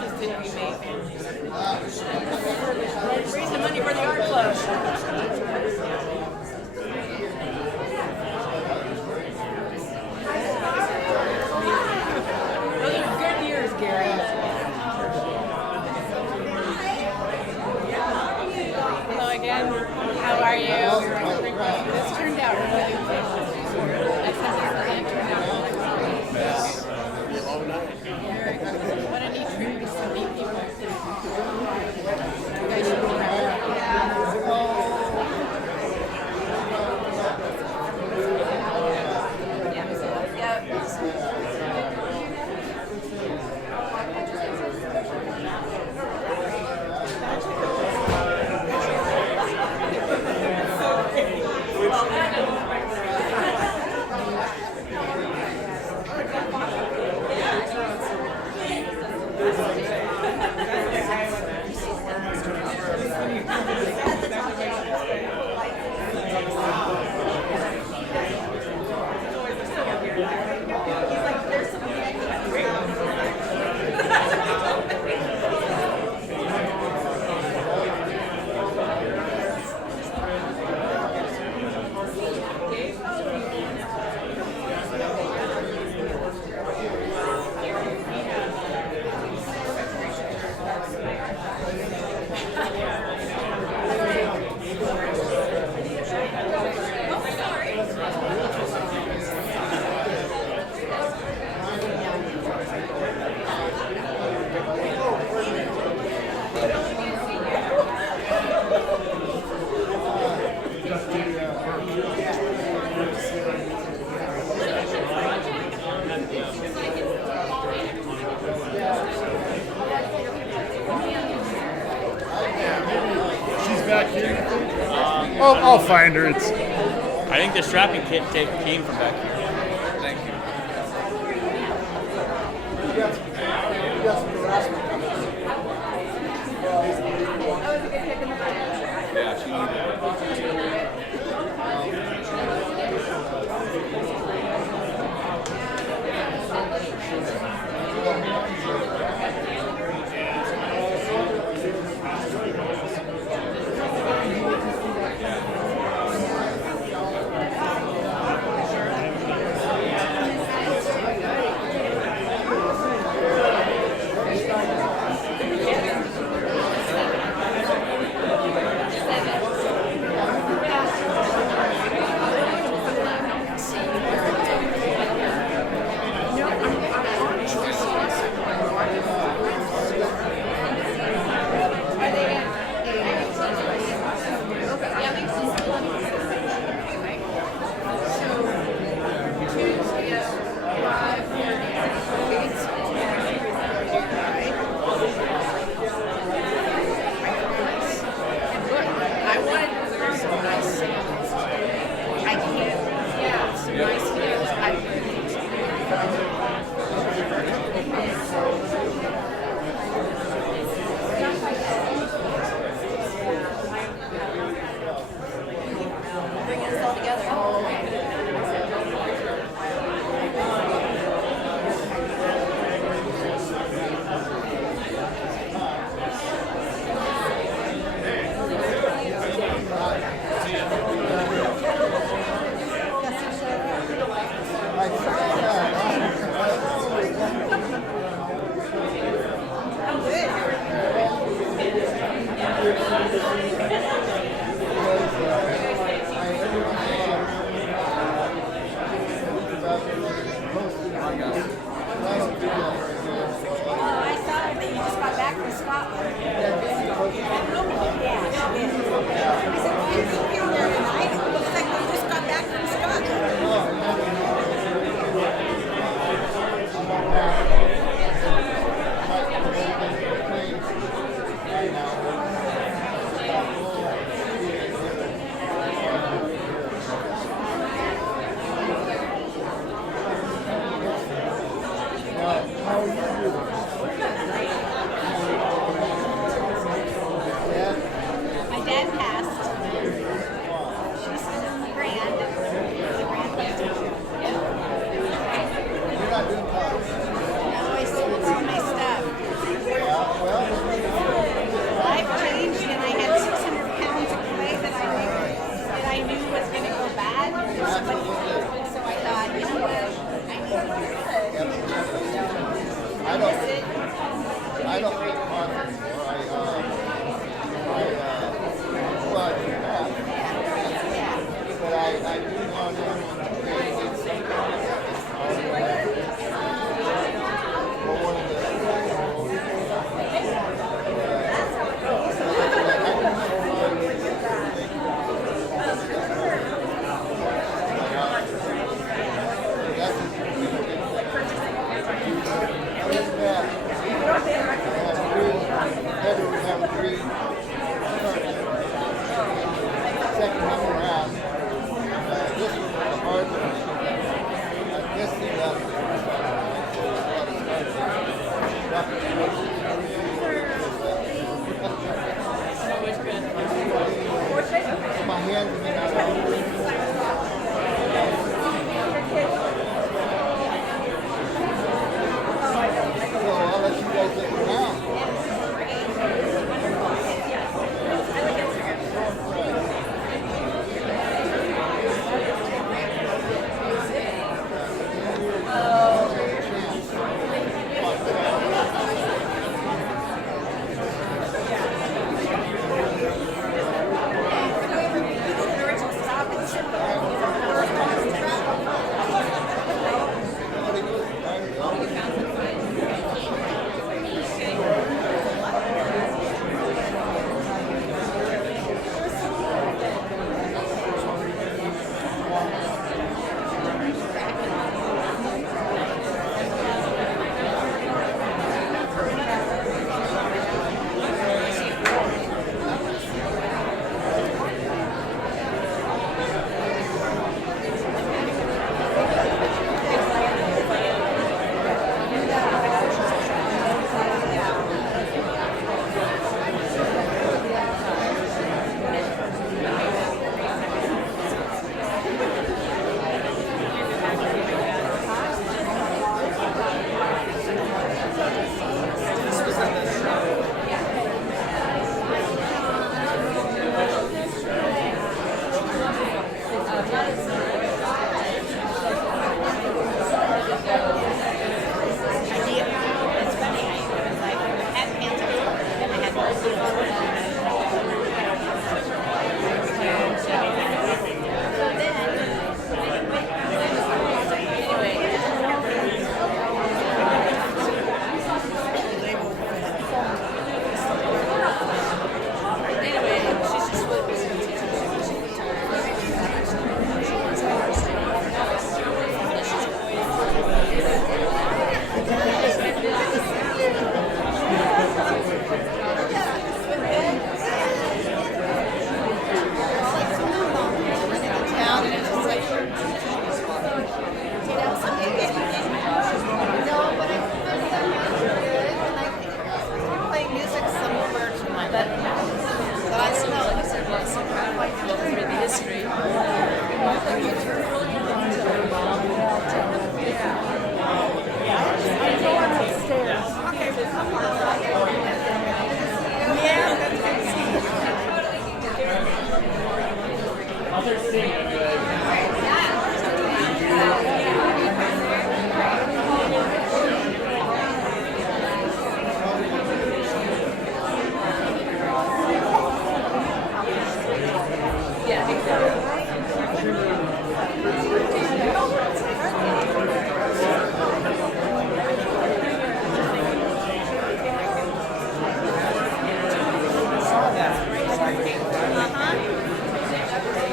Francis did we make? Raise the money for the art club. Those are good years, Gary. Hello again. How are you? This turned out really good. What a neat trip to meet people. You guys should be I'll find her. It's. I think the strapping kit came from back here. Thank you. Yeah, she needed don't take coffee anymore. Well, I do that. But I do want to second time around, this was the hard one. I guess he left my hands have been out of so I'll let you guys look around.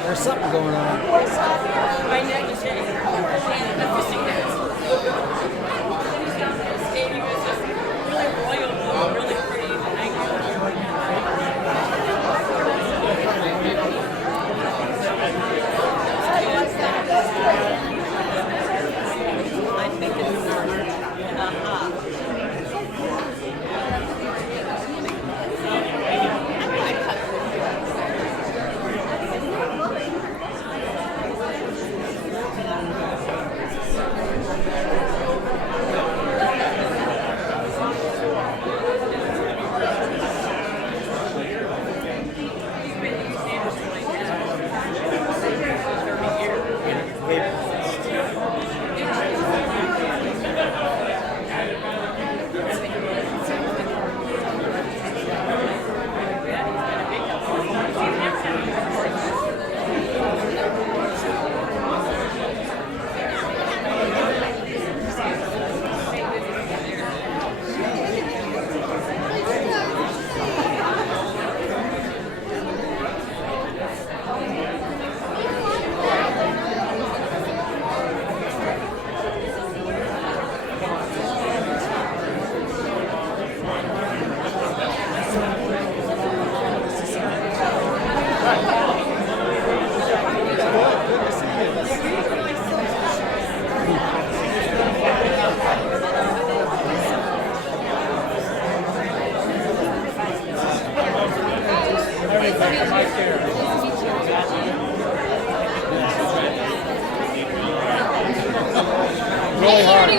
There's something going on. My neck is getting the fishing nets. He was just really royal, really pretty. I think it's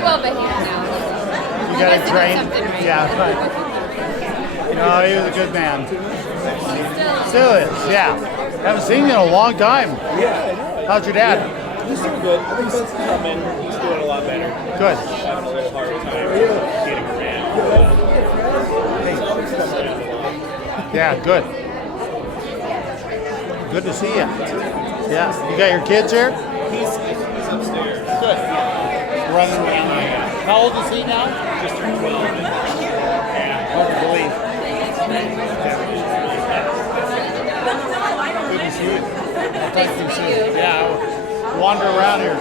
well behaved now. You got him trained? Something right. Yeah, right. No, he was a good man. Still is, yeah. Haven't seen you in a long time. Yeah. How's your dad? He's doing good. I think Ben's coming. He's doing a lot better. Good. Having a little harder time getting around. Yeah, good. Good to see you. Yeah. You got your kids here? He's upstairs. Good. Running around. How old is he now? Just turned 12. Hard to believe. Good to see you. Nice to meet you. Yeah, I wander around here.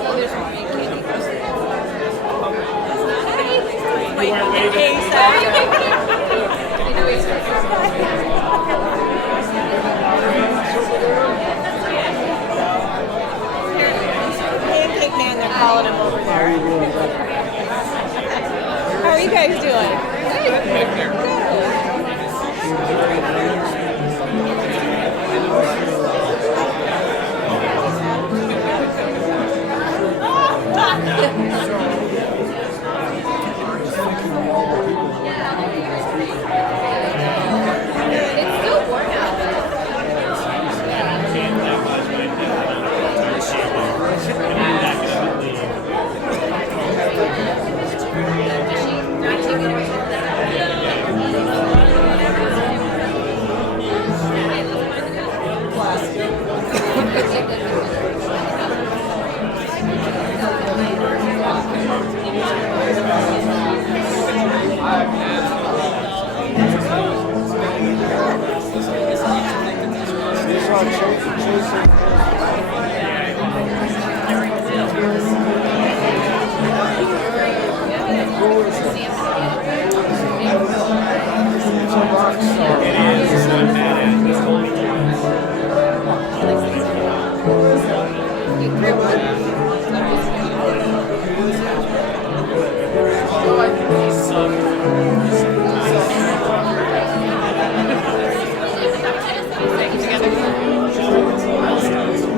Oh, there's one big candy. Hey, Sam. I know he's Pancake Man, they're calling him over there. How are you guys doing? It's still warm out.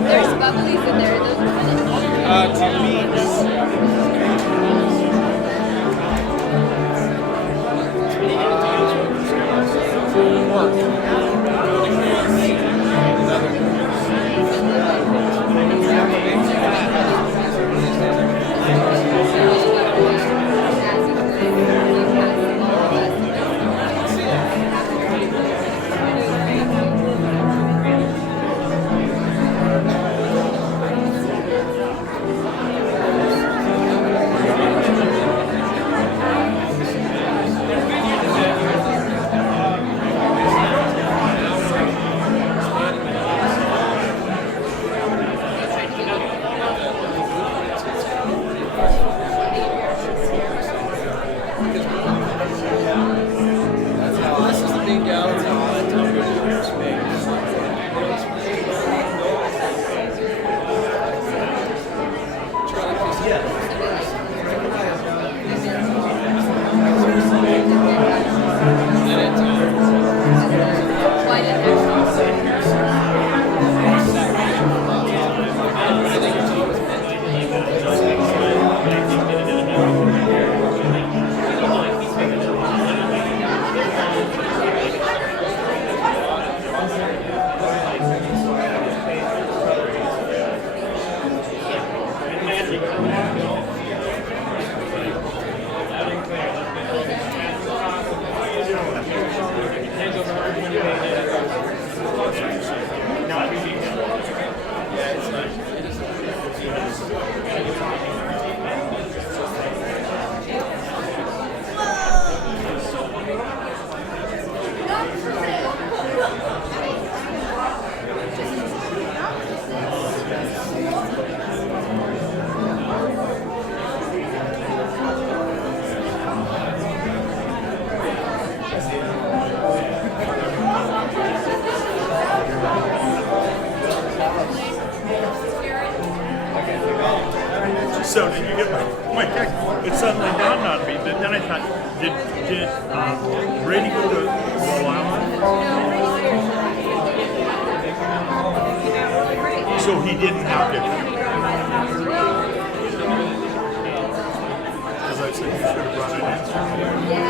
There's bubblies in there. To me, So did you get my text? It suddenly dawned on me, but then I thought, did Brady go to Rhode Island? So he didn't have to. I said you should have brought an answer.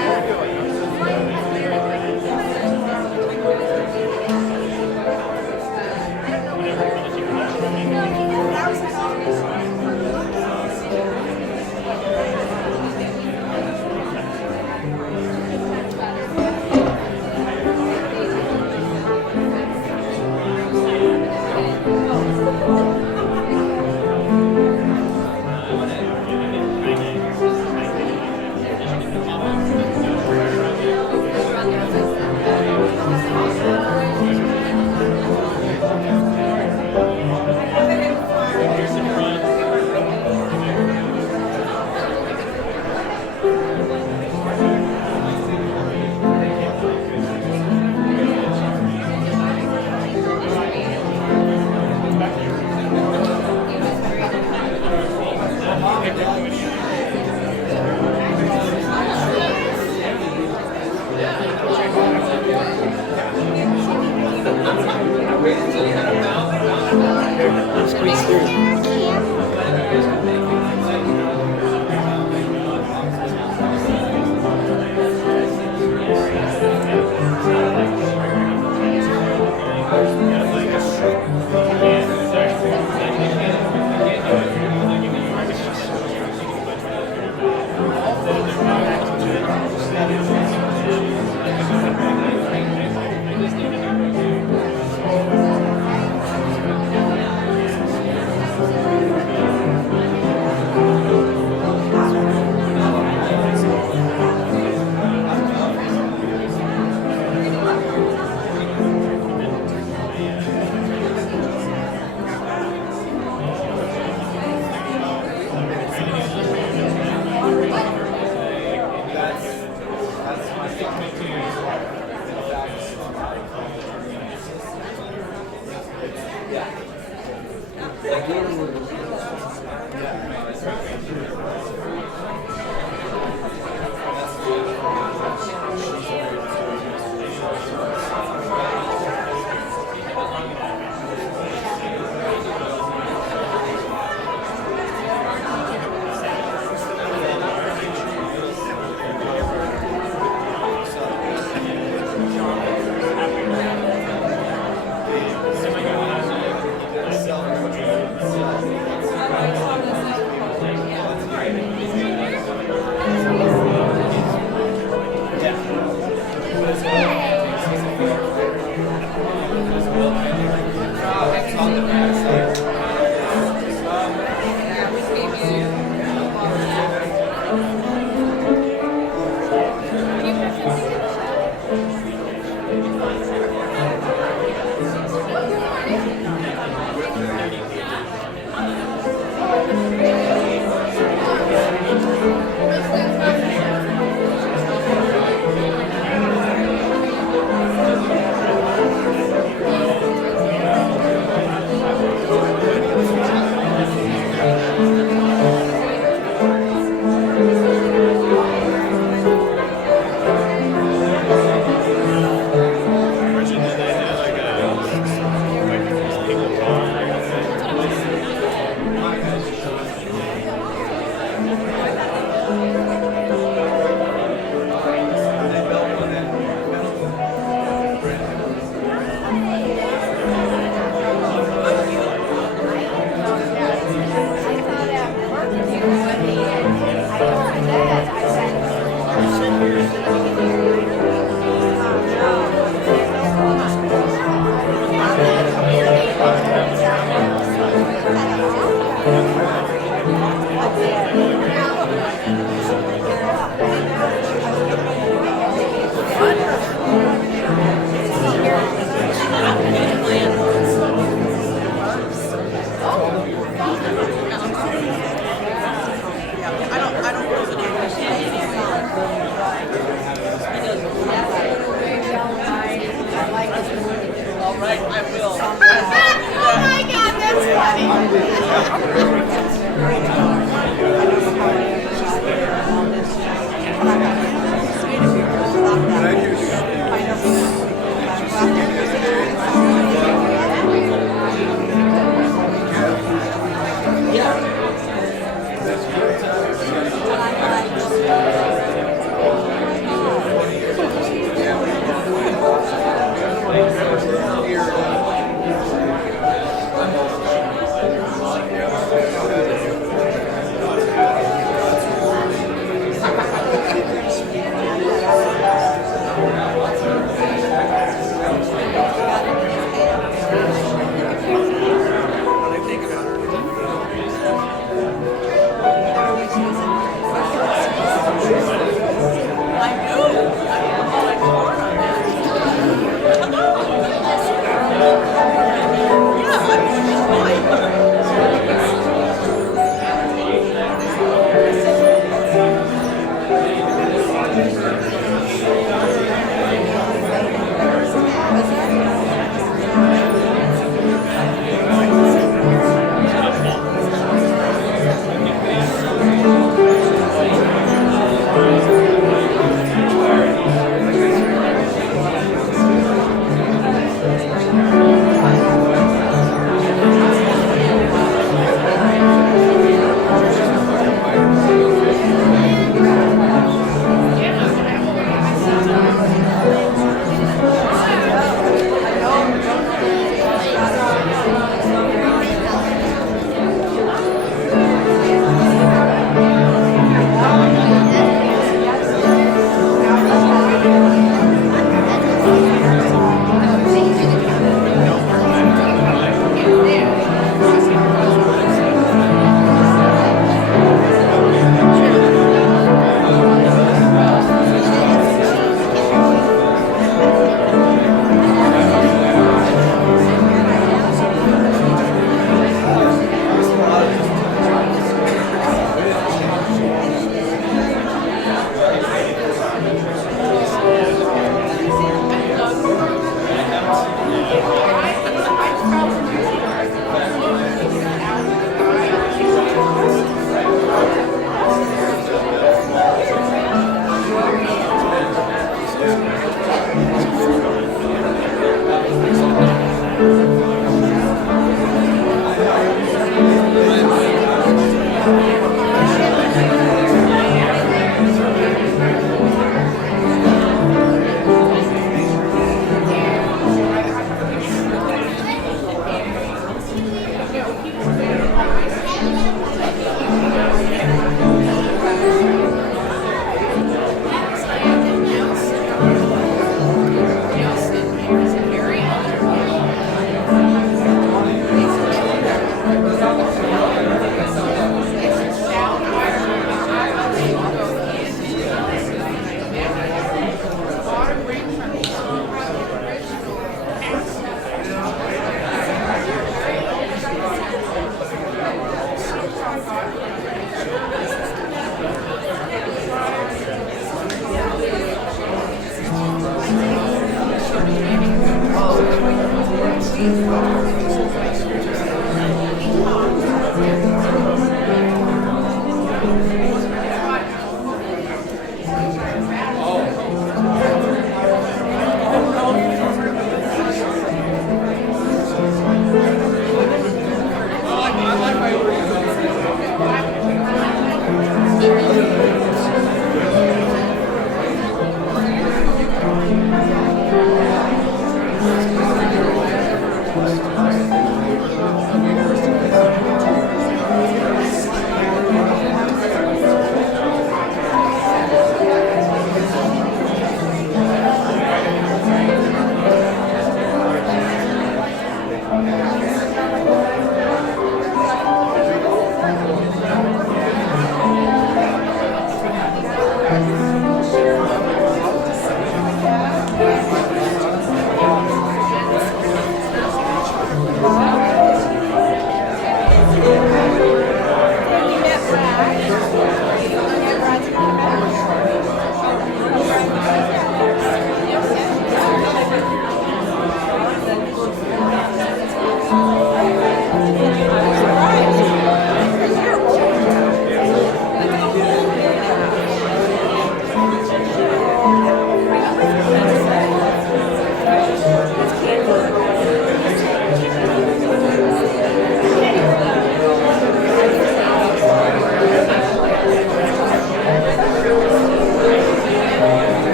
That's my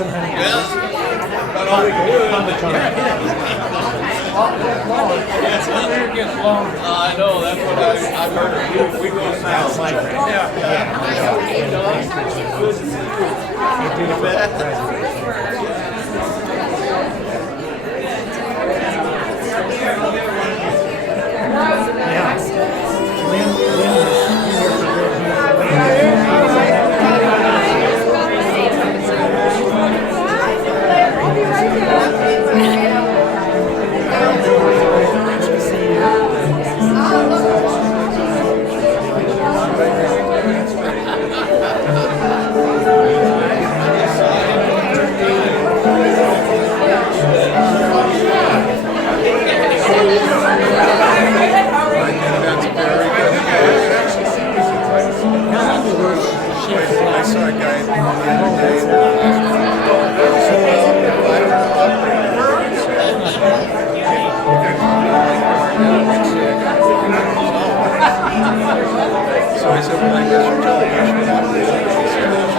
some honey. I know, that's what I've heard. We go south. I saw a guy the other day. So I said, well, I guess you're telling me you should have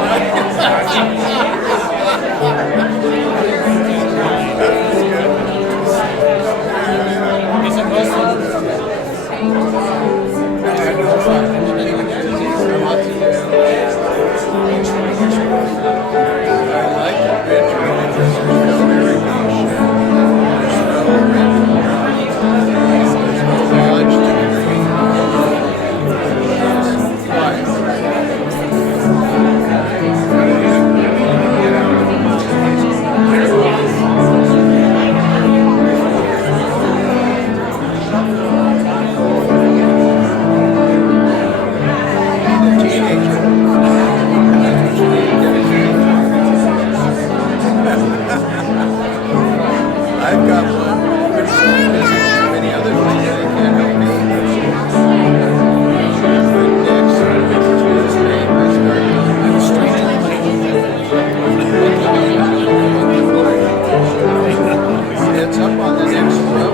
I've got one pretty soon as many other things that I can't help me. Next Tuesday, I start it's up on the next road.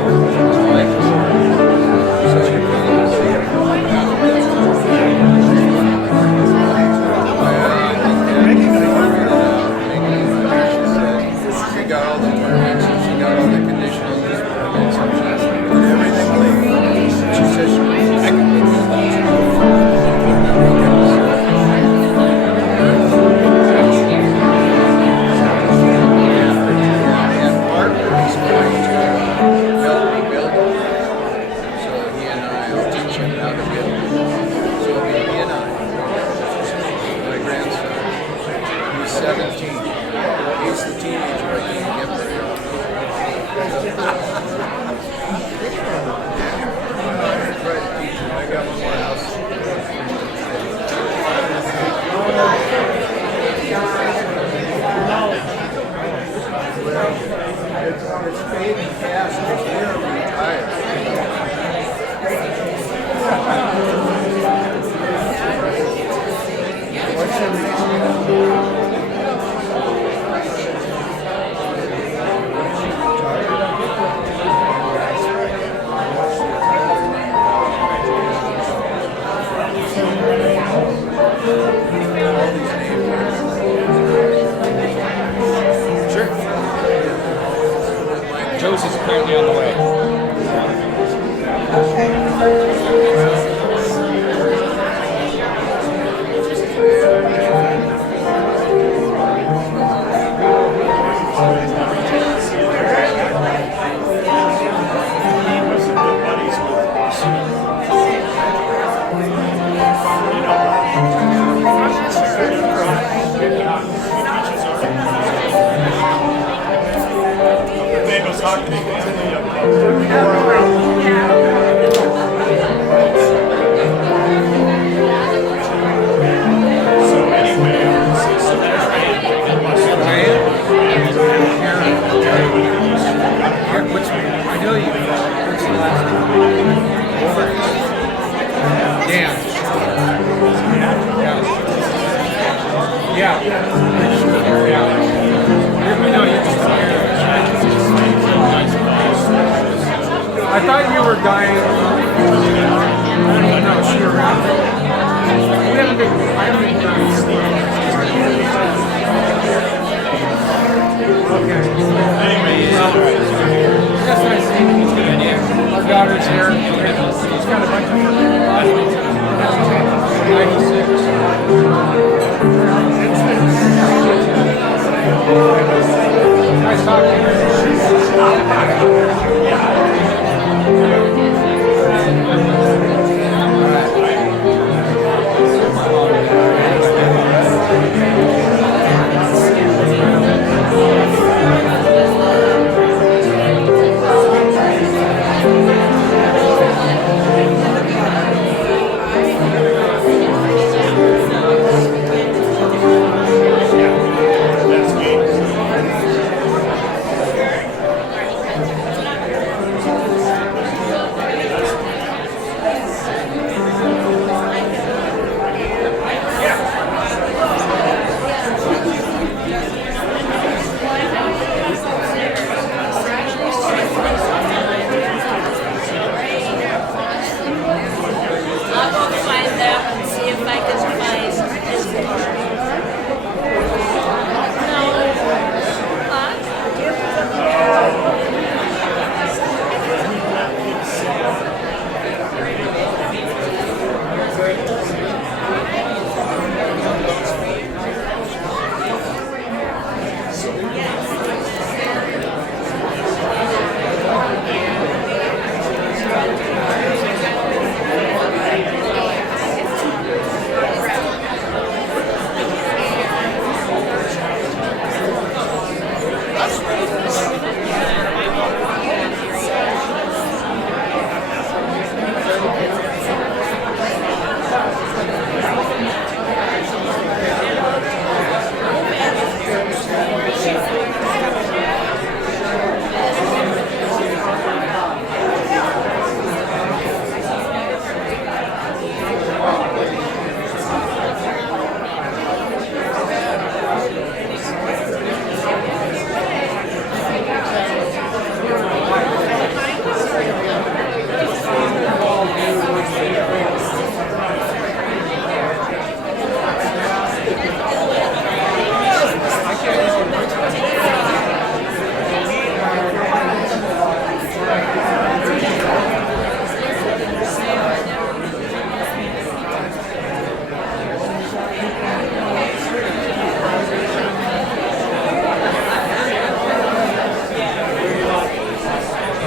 So you can't even see it. She got all the permits and she got all the conditional use permits and she put everything legal. She says I can make and Parker is going to help me build it. So he and I will teach him how to build it. So it'll be he and I. My grandson, he's 17. He's the teenager I can't get there. I try to teach him. I got one more house. Well, it's paid in cash this year to retire. What's your name? Joe's is apparently on the way. I thought you were dying. No, she around. We haven't been. I haven't been dying. That's nice seeing you. Our daughter's here. She's got a bunch of 96. Nice talking to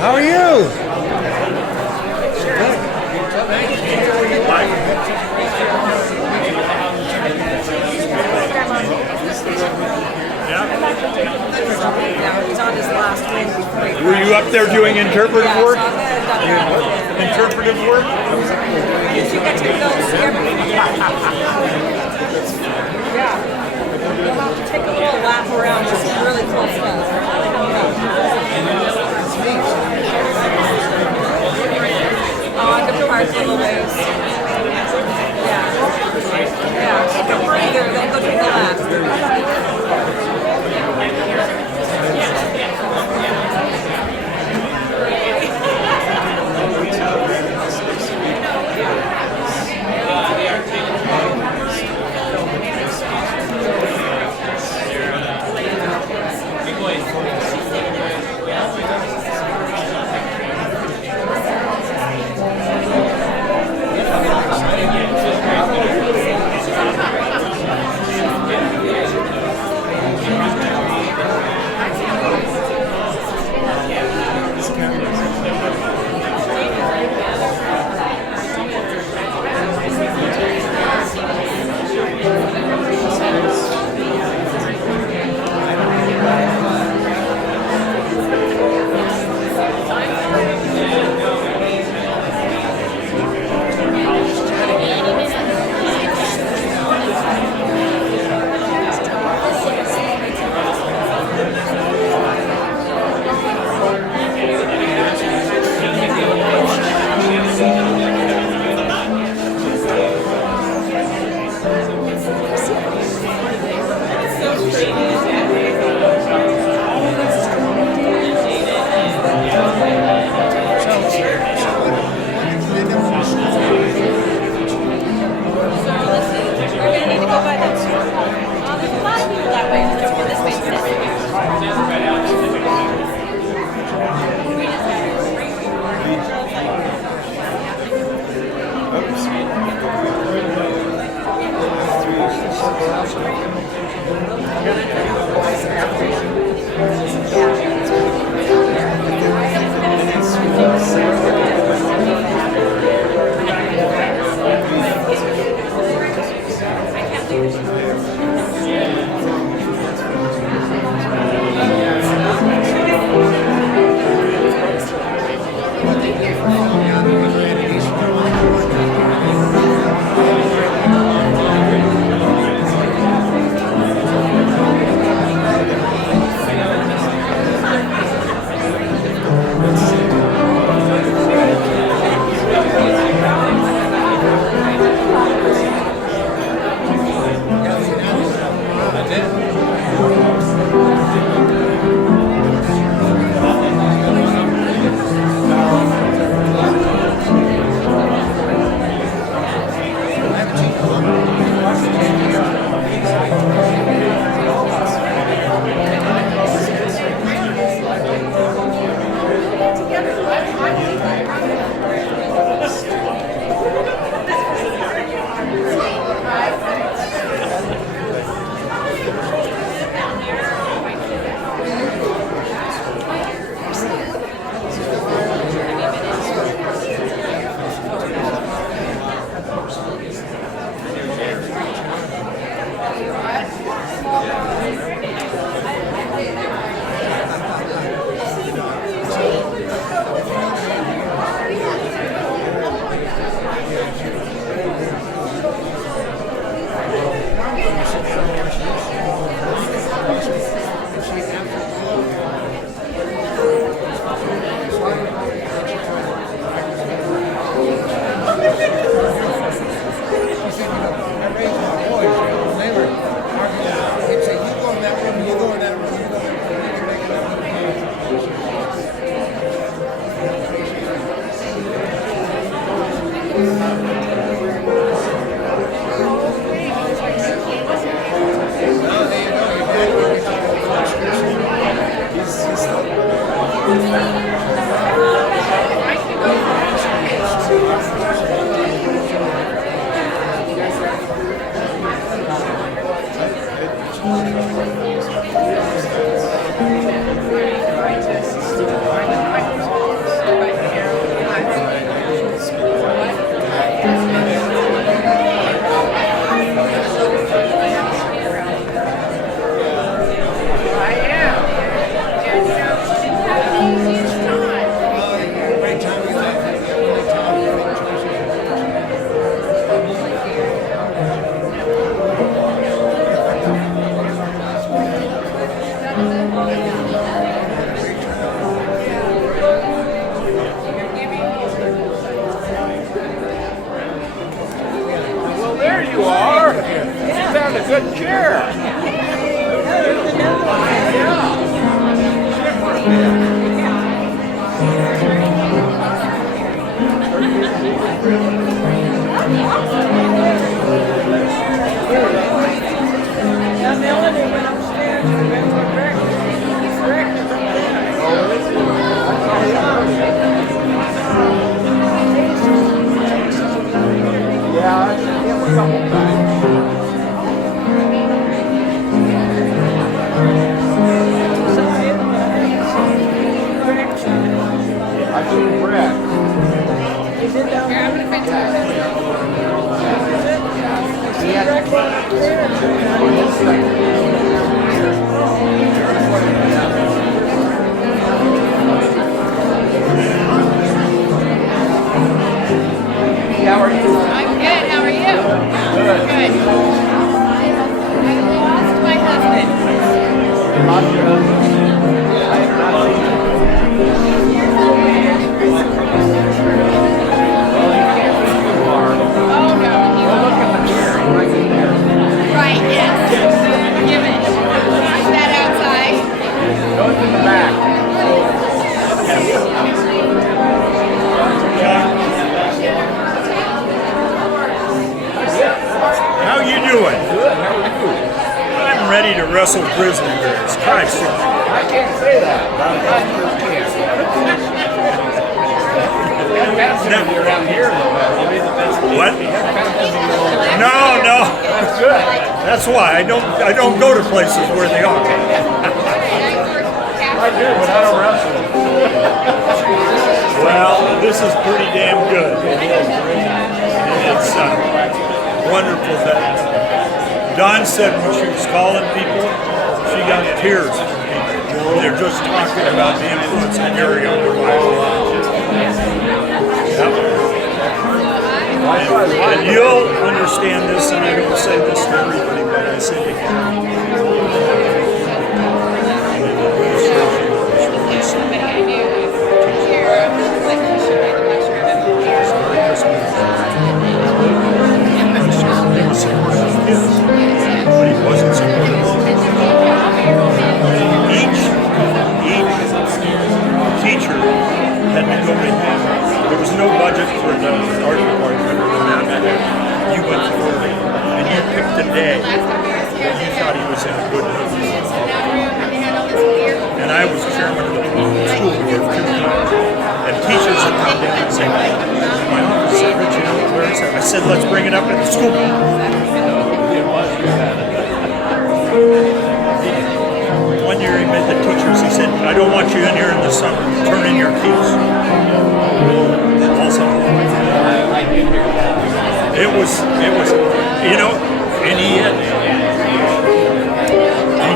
How are you? Were you up there doing interpretive work? Yeah. Interpretive work? You get to go see everything. Yeah. You'll have to take a little lap around. There's some really cool stuff. On the park a little ways. Yeah. Yeah. Take a breather. Then go take a lap. good chair. Now Melanie went upstairs and went for breakfast. He's breakfast up there. Yeah, I seen him a couple times. I've seen Brett. Is it down there? I'm going to How are you? I'm good. How are you? Good. Good. I lost my husband. Lost your husband? I have not seen him. Well, he can't be too far. Oh no. Well, look at the chair. He's right there. Right. Yes. Give it. Is that outside? Go to the back. How you doing? Good. How are you? I'm ready to wrestle grizzly bears. Christ. I can't say that. Around here, though. What? No. That's good. That's why I don't go to places where they are. I do, but I don't wrestle. Well, this is pretty damn good. It's wonderful that Dawn said when she was calling people, she got tears from people. They're just talking about the influence of Gary on their life. Yep. And you'll understand this, and I don't say this to everybody, but I say to him. Somebody I knew here, like he showed me the mushroom and the beer. He was supportive of kids, but he wasn't supportive of each teacher had to go to him. There was no budget for the art department or that. You went forward and you picked a day that you thought he was in a good mood. And I was chairman of the school board 2 times. And teachers would come down and say, my office said, Rich, you know where is that? I said, let's bring it up at the school board. One year he met the teachers, he said, I don't want you in here in the summer. Turn in your keys. Also, it was, you know, and he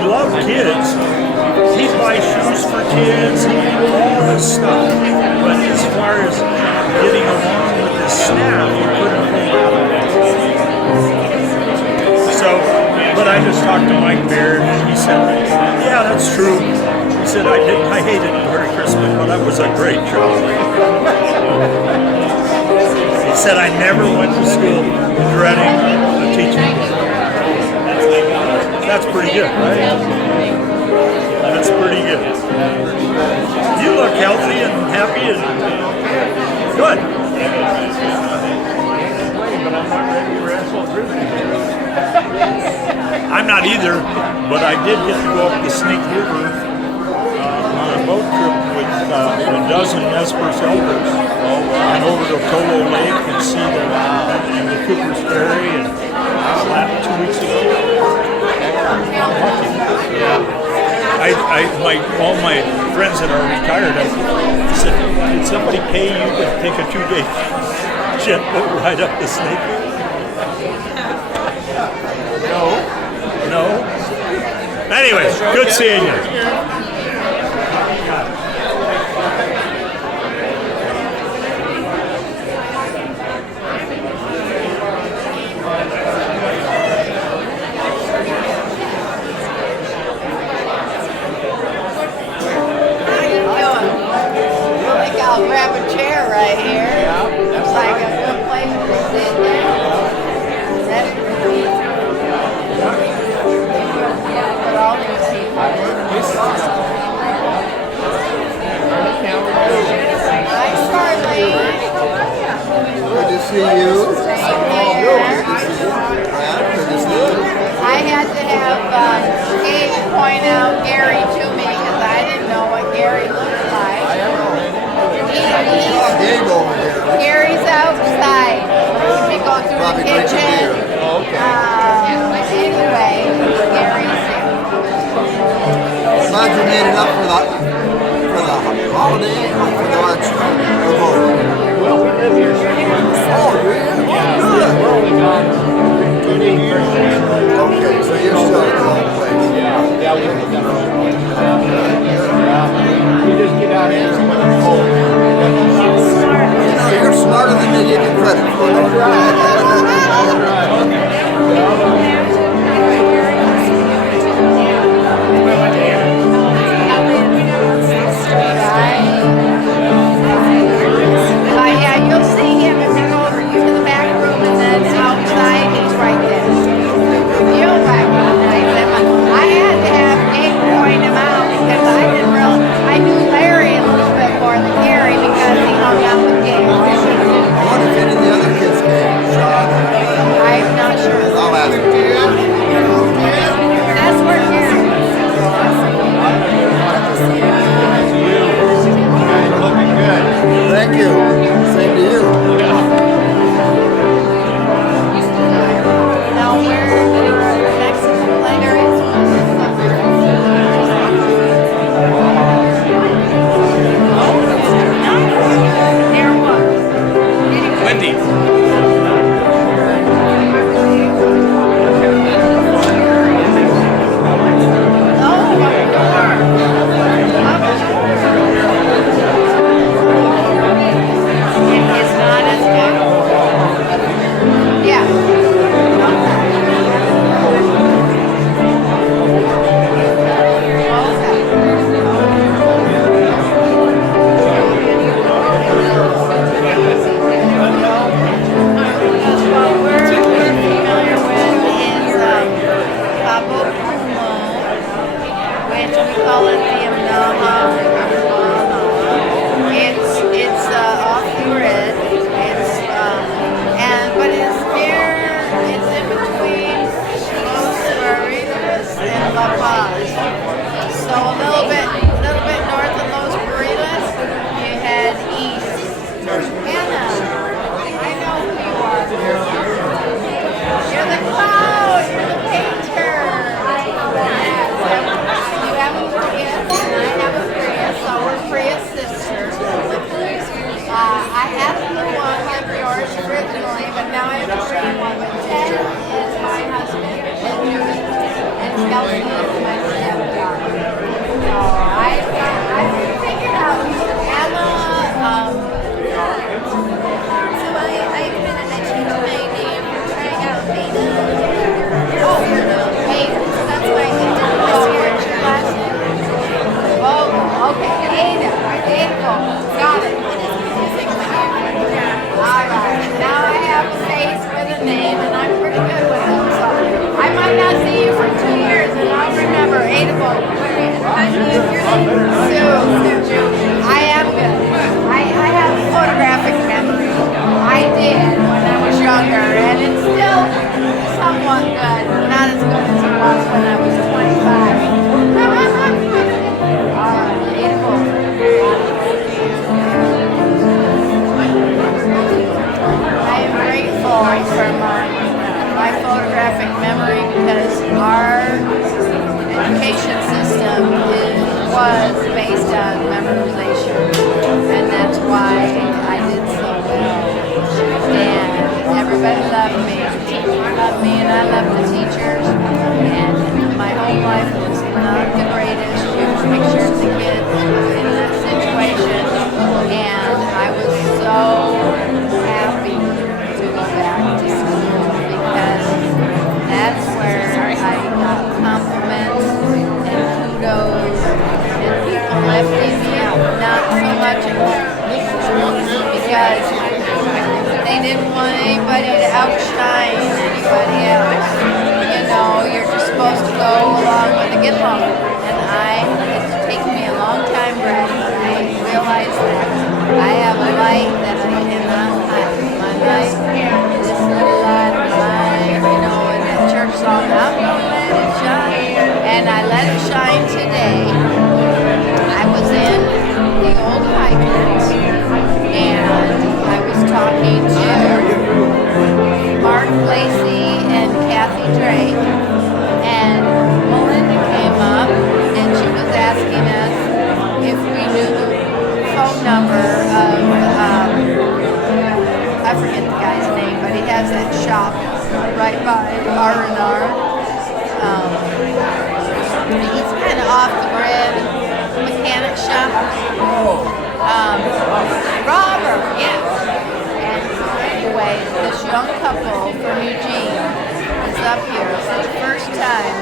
loved kids. He'd buy shoes for kids, he'd do all this stuff. But as far as getting along with his staff, he couldn't pull out of it. So, but I just talked to Mike Baird, and he said, yeah, that's true. He said, I hated Merry Christmas, but that was a great job. He said, I never went to school dreading the teaching. That's pretty good, right? That's pretty good. You look healthy and happy and good. I'm not either, but I did get to go up the Snake River on a boat trip with a dozen Nez Perce elders and over to Tolo Lake and see and the Cooper's Ferry and that 2 weeks ago. All my friends that are retired, I said, did somebody pay you to take a 2-day jet boat ride up the Snake River? No. Anyways, good seeing you. I'll grab a chair right here. Looks like a good place to sit down. Is that it? see you. I had to have Gabe point out Gary to me because I didn't know what Gary looked like. Gabe over here. Gary's outside. We go through Probably the drinking kitchen. beer. Oh, okay. Anyway, Gary's here. Glad you made it up for the holiday or for the lunch. Well, we live here. Oh, really? Yeah. Oh, good. We're only gone 2 years. Okay, so you're still in the wrong place. Yeah, we live in the wrong place. We just get out here when it's cold. You know, you're smarter than me. Give you credit for it. Yeah, you'll see him if you go over to the back room and then outside he's right there. You'll recognize him. I had to have Gabe point him out because I knew Larry a little bit more than Gary because he hung out with Gabe. I wonder if any of the other kids came. Sean. I'm not sure. I'll ask him. That's where Gary Looking good. Thank you. Same to you. Now we're Mexican later. Near what? Wendy. It's not as good. Yeah. What we're familiar with is Cabo Pulmo, which we call it the Amnaha. It's off the grid. But it's in between Los Barriles and La Paz. So a little bit north of Los Barriles, you head east. Anna, I know who you are. You're the clown. You're the painter. You have a Prius, and I have a Prius, so we're Prius sisters. I had a blue one like yours originally, but now I have a green one. But Ted is my husband, and Kelsey is my stepdaughter. So I figured out Emma. So I changed my name from trying out Beta. Oh, hey, That's why I did oh, what's your last name? Oh, okay, Ada. Got it. All right. Now I have a face with a name, and I'm pretty good with them. So I might not see you for 2 years, and I'll remember Ada Bolt. Sue. I am good. I have a photographic memory. I did when I was younger, and it's still somewhat good. Not as good as it was when I was 25. All right, Ada Bolt. I am grateful for my photographic memory because our education system was based on memorization, and that's why I did so well. And everybody loved me. The teachers loved me, and I loved the teachers. And my home life was not the greatest. We were pictures of kids in that situation, and I was so happy to go back to school because that's where I got compliments and kudos and people lifting me up. Not so much because they didn't want anybody to outshine anybody else. You know, you're just supposed to go along with the get along. And it's taken me a long time, Brad, but I realize that I have a light that I cannot hide. My light forget the guy's name, but he has that shop right by R&R. He's kind of off the grid mechanic shop. Robert, yes. And anyway, this young couple from Eugene is up here for the first time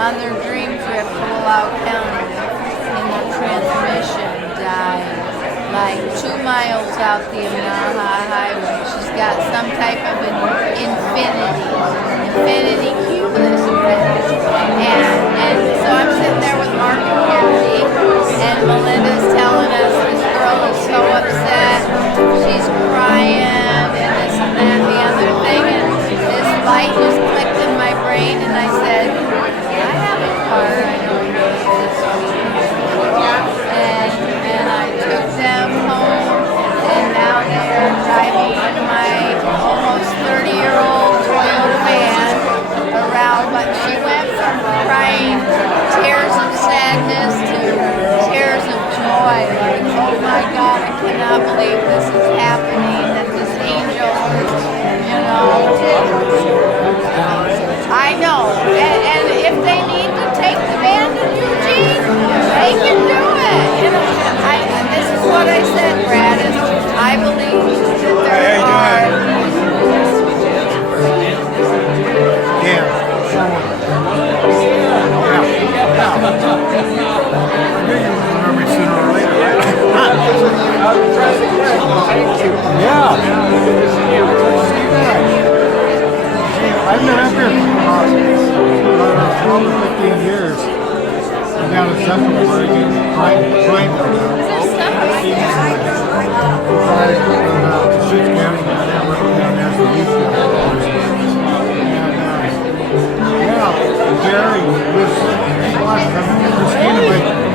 on their dream trip to Wallowa County, and the transmission died like 2 miles out the Yamaha Highway. She's got some type of an infinity cubeless Infinity. And so I'm sitting there with Mark and Kathy, and Melinda's telling us this girl is so upset, she's crying, and this and that and the other thing, and this light just clicked in my brain, and I said, I have a car I know you this week. And I took them home, and now they're driving my almost 30-year-old Toyota van around, but she went from crying tears of sadness to tears of joy, like, oh my God, I cannot believe this is happening, that this angel, you know. I know, and if they need to take the van to Eugene, they can do it. You know, this is what I said, Brad, is I believe that there are. I've been up here for 12 or 15 years. I'm down in Central Oregon, Pineville now. Shit County down there, working down there for youth guys. And Jerry was Christina,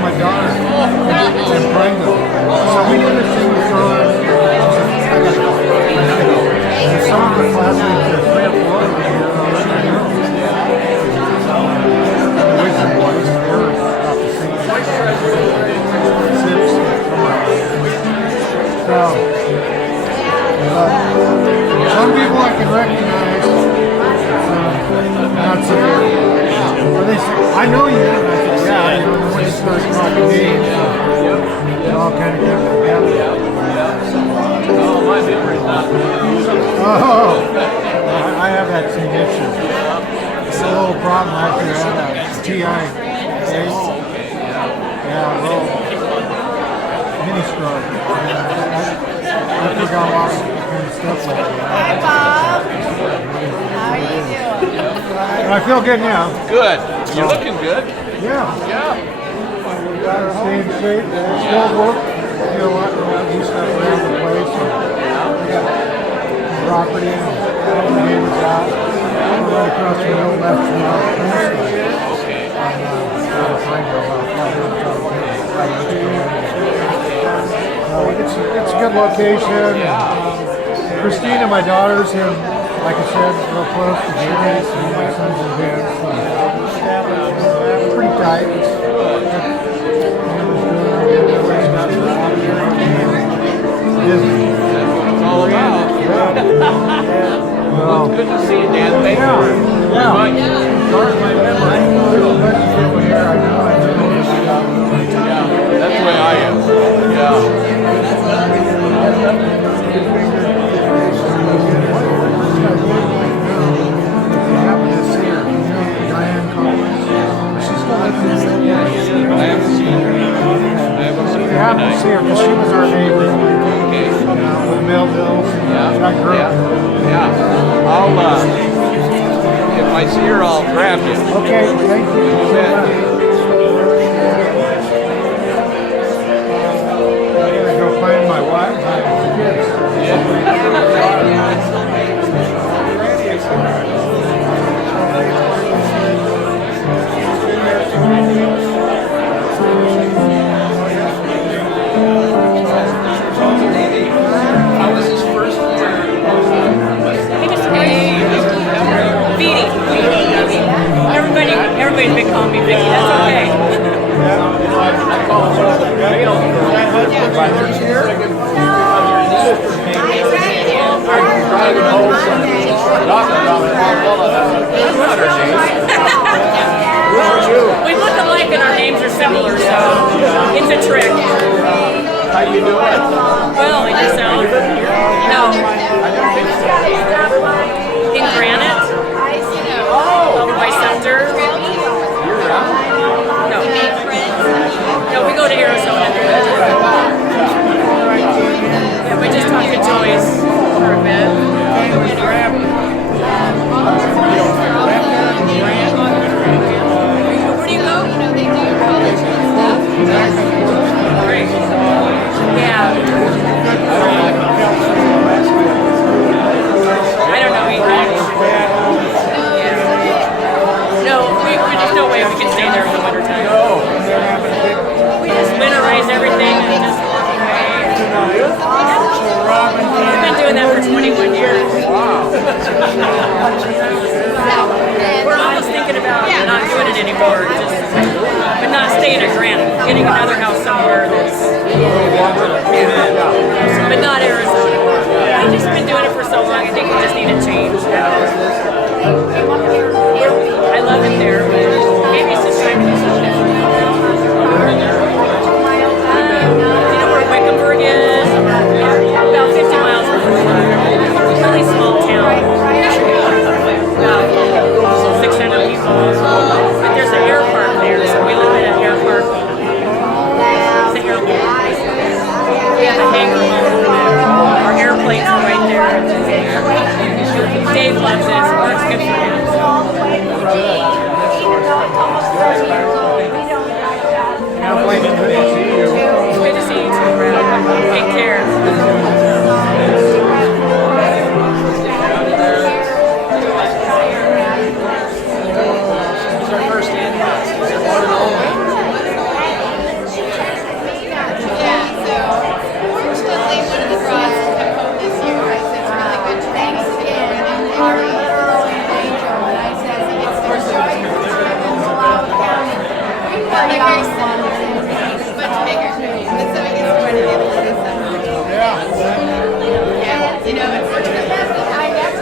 my daughter, in Pineville. So we did a thing with her. And some of the classmates are 3 or 4 of them here. Wizard boys, they were about the same age. 6, so, some people I can recognize, not so or they say, I know you, and I said, yeah, you know, when you start talking names, it all kind of comes together. Oh, my memory's not good. Oh, I have that same issue. It's a little problem after I had a TI. Yeah, a little mini stroke. I forgot a lot of kind of stuff like that. Hi, Bob. How are you doing? I feel good now. Good. You're looking good. Yeah. Yeah. Staying straight. Still work. Do a lot of new stuff around the place. I got property and all the neighbors out. I'm right across the middle left from our Okay. It's a good location. Christina, my daughter's in, like I said, real close to Jimmy, and my son's in his. So pretty tight. It's all about. Well, it's good to see you, Dan. Thank you. Yeah. Start my memory. Little bunch of people here. I know. Yeah, that's the way I am. Yeah. I haven't seen her. You have to see her because she was our neighbor. Okay. With Melville. That girl. Yeah. I'll, if I see her, I'll grab you. Okay, thank you. You bet. I gotta go find my wife. My kids. How was his first year? Everybody's been calling me Vicky. That's How you doing? Well, I just no. In Granite. Over by Sumter. No. No, we go to Arizona. Yeah, we just talked to Joyce for a bit. Where do you go? They do college and stuff. Great. Yeah. I don't know. No, there's no way we can stay there in the wintertime. We just winterize everything and just walk away. We've been doing that for 21 years. We're almost thinking about not doing it anymore, but not staying at Granite, getting another house somewhere that's, but not Arizona. We've just been doing it for so long, I think we just need a change. I love it there, but maybe it's just time to do something different. You know where Wickenburg is? About 50 miles from really small town. About 600 people. But there's an air park there, so we live in an air park. It's an airport. We have a hangar over there. Our airplanes are right there. Dave loves it, so it's good for him. It's good to see you too, Brad. Take care. It's our first in. Fortunately, one of the frogs come home this year. I said, it's really good to thanks again. Our little angel, and I said, it's their choice to live in Loudoun County. But they're very small. It's much bigger. But so it gets to run in Italy. Yeah. You know, unfortunately, I never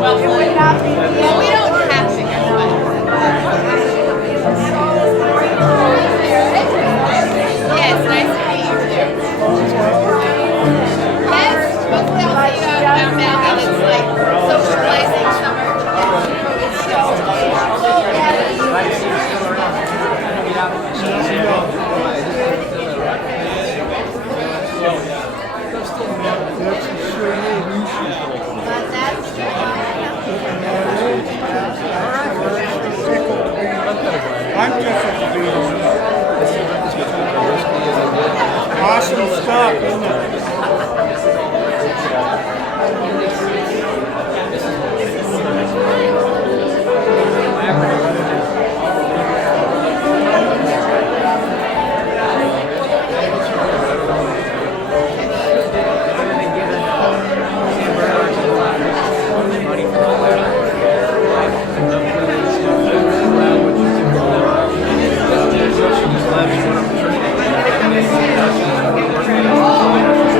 well, it would not be. Well, we don't have to go. Yes, nice to meet you too. Yes, hopefully I'll see you out now that it's like socializing summer. It's so I'm tickled to be here. Awesome stuff, isn't it? Just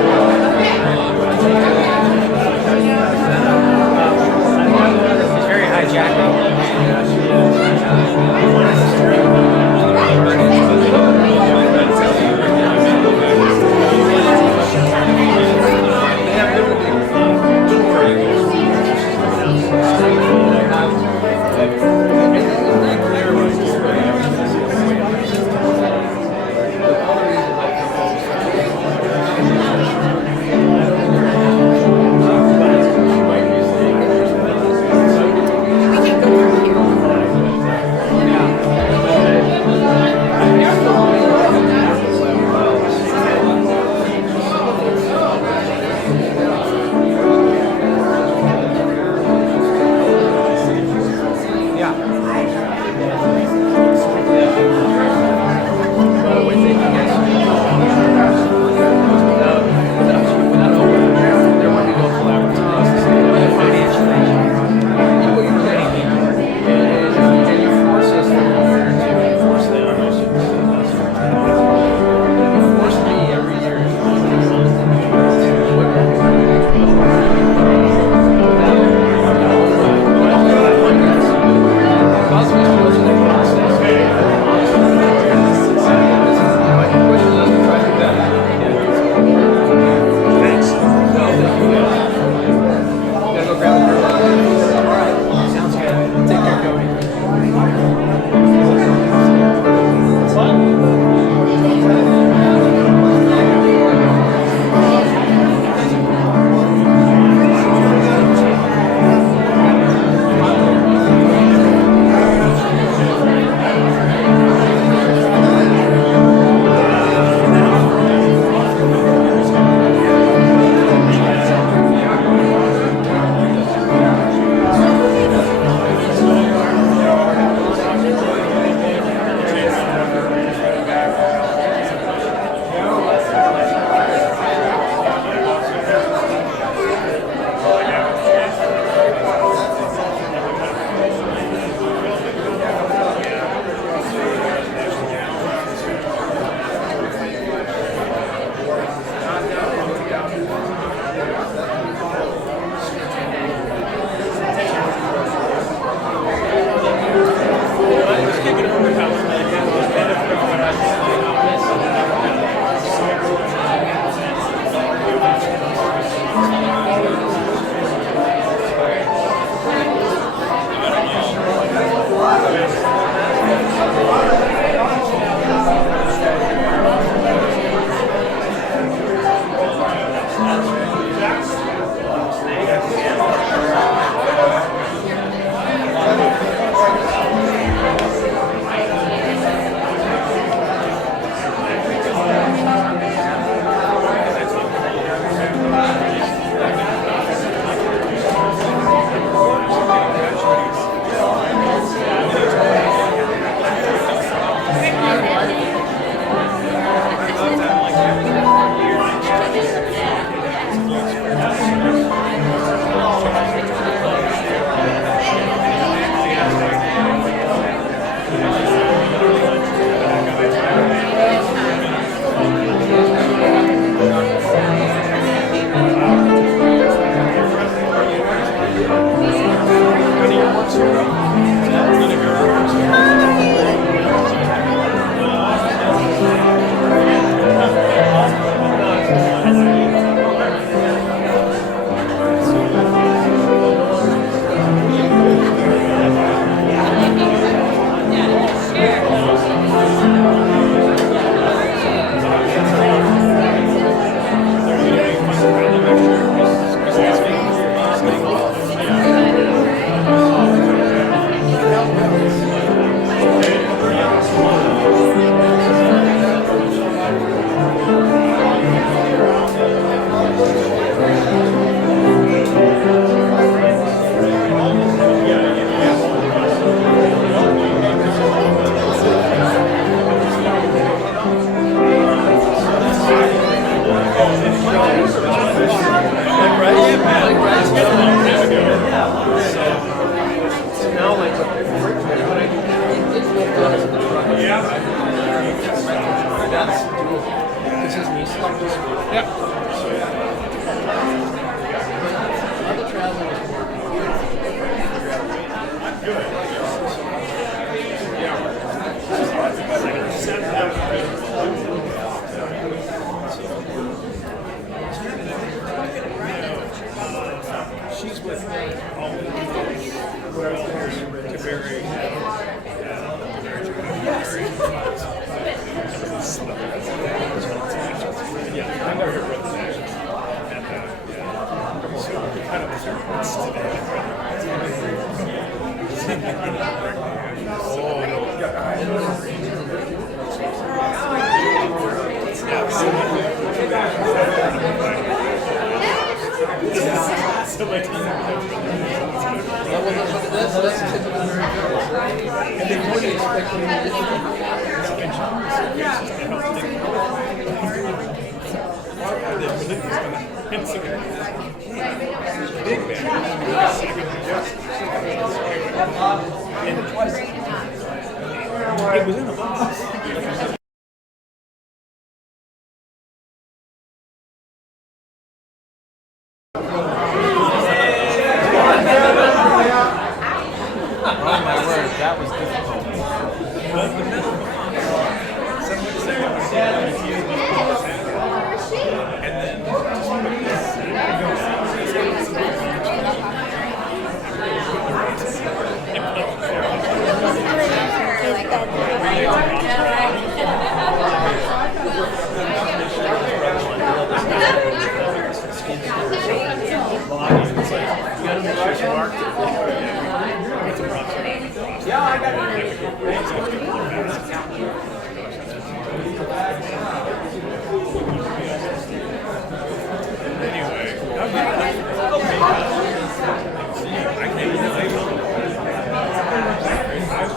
She's with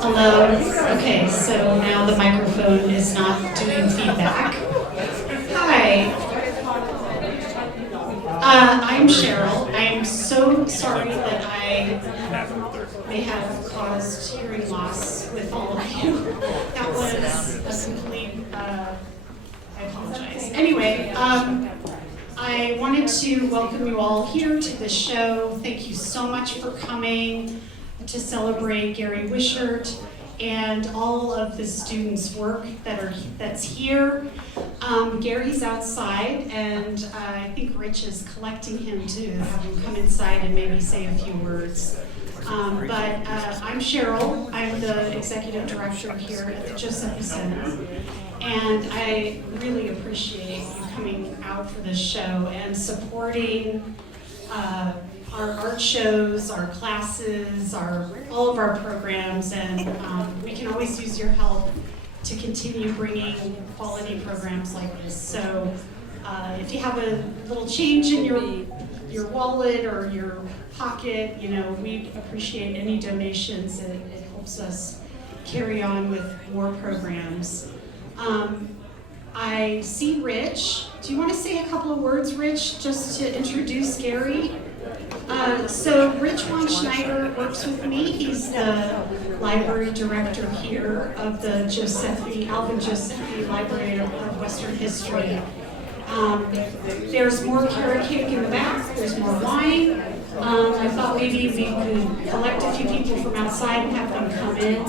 Hello. Okay, so now the microphone is not doing feedback. Hi. I'm Cheryl. I'm so sorry that I may have caused hearing loss with all of you. That was a complete, I apologize. Anyway, I wanted to welcome you all here to the show. Thank you so much for coming to celebrate Gary Wishart and all of the students' work that's here. Gary's outside, and I think Rich is collecting him to have him come inside and maybe say a few words. But I'm Cheryl. I'm the executive director here at the Giuseppe Center, and I really appreciate you coming out for this show and supporting our art shows, our classes, all of our programs, and we can always use your help to continue bringing quality programs like this. So if you have a little change in your wallet or your pocket, we appreciate any donations. It helps us carry on with more programs. I see Rich. Do you want to say a couple of words, Rich, just to introduce Gary? So Rich Von Schneider works with me. He's the library director here of the Alvin Giuseppe Library of Western History. There's more carrot cake in the back. There's more wine. I thought maybe we could collect a few people from outside and have them come in.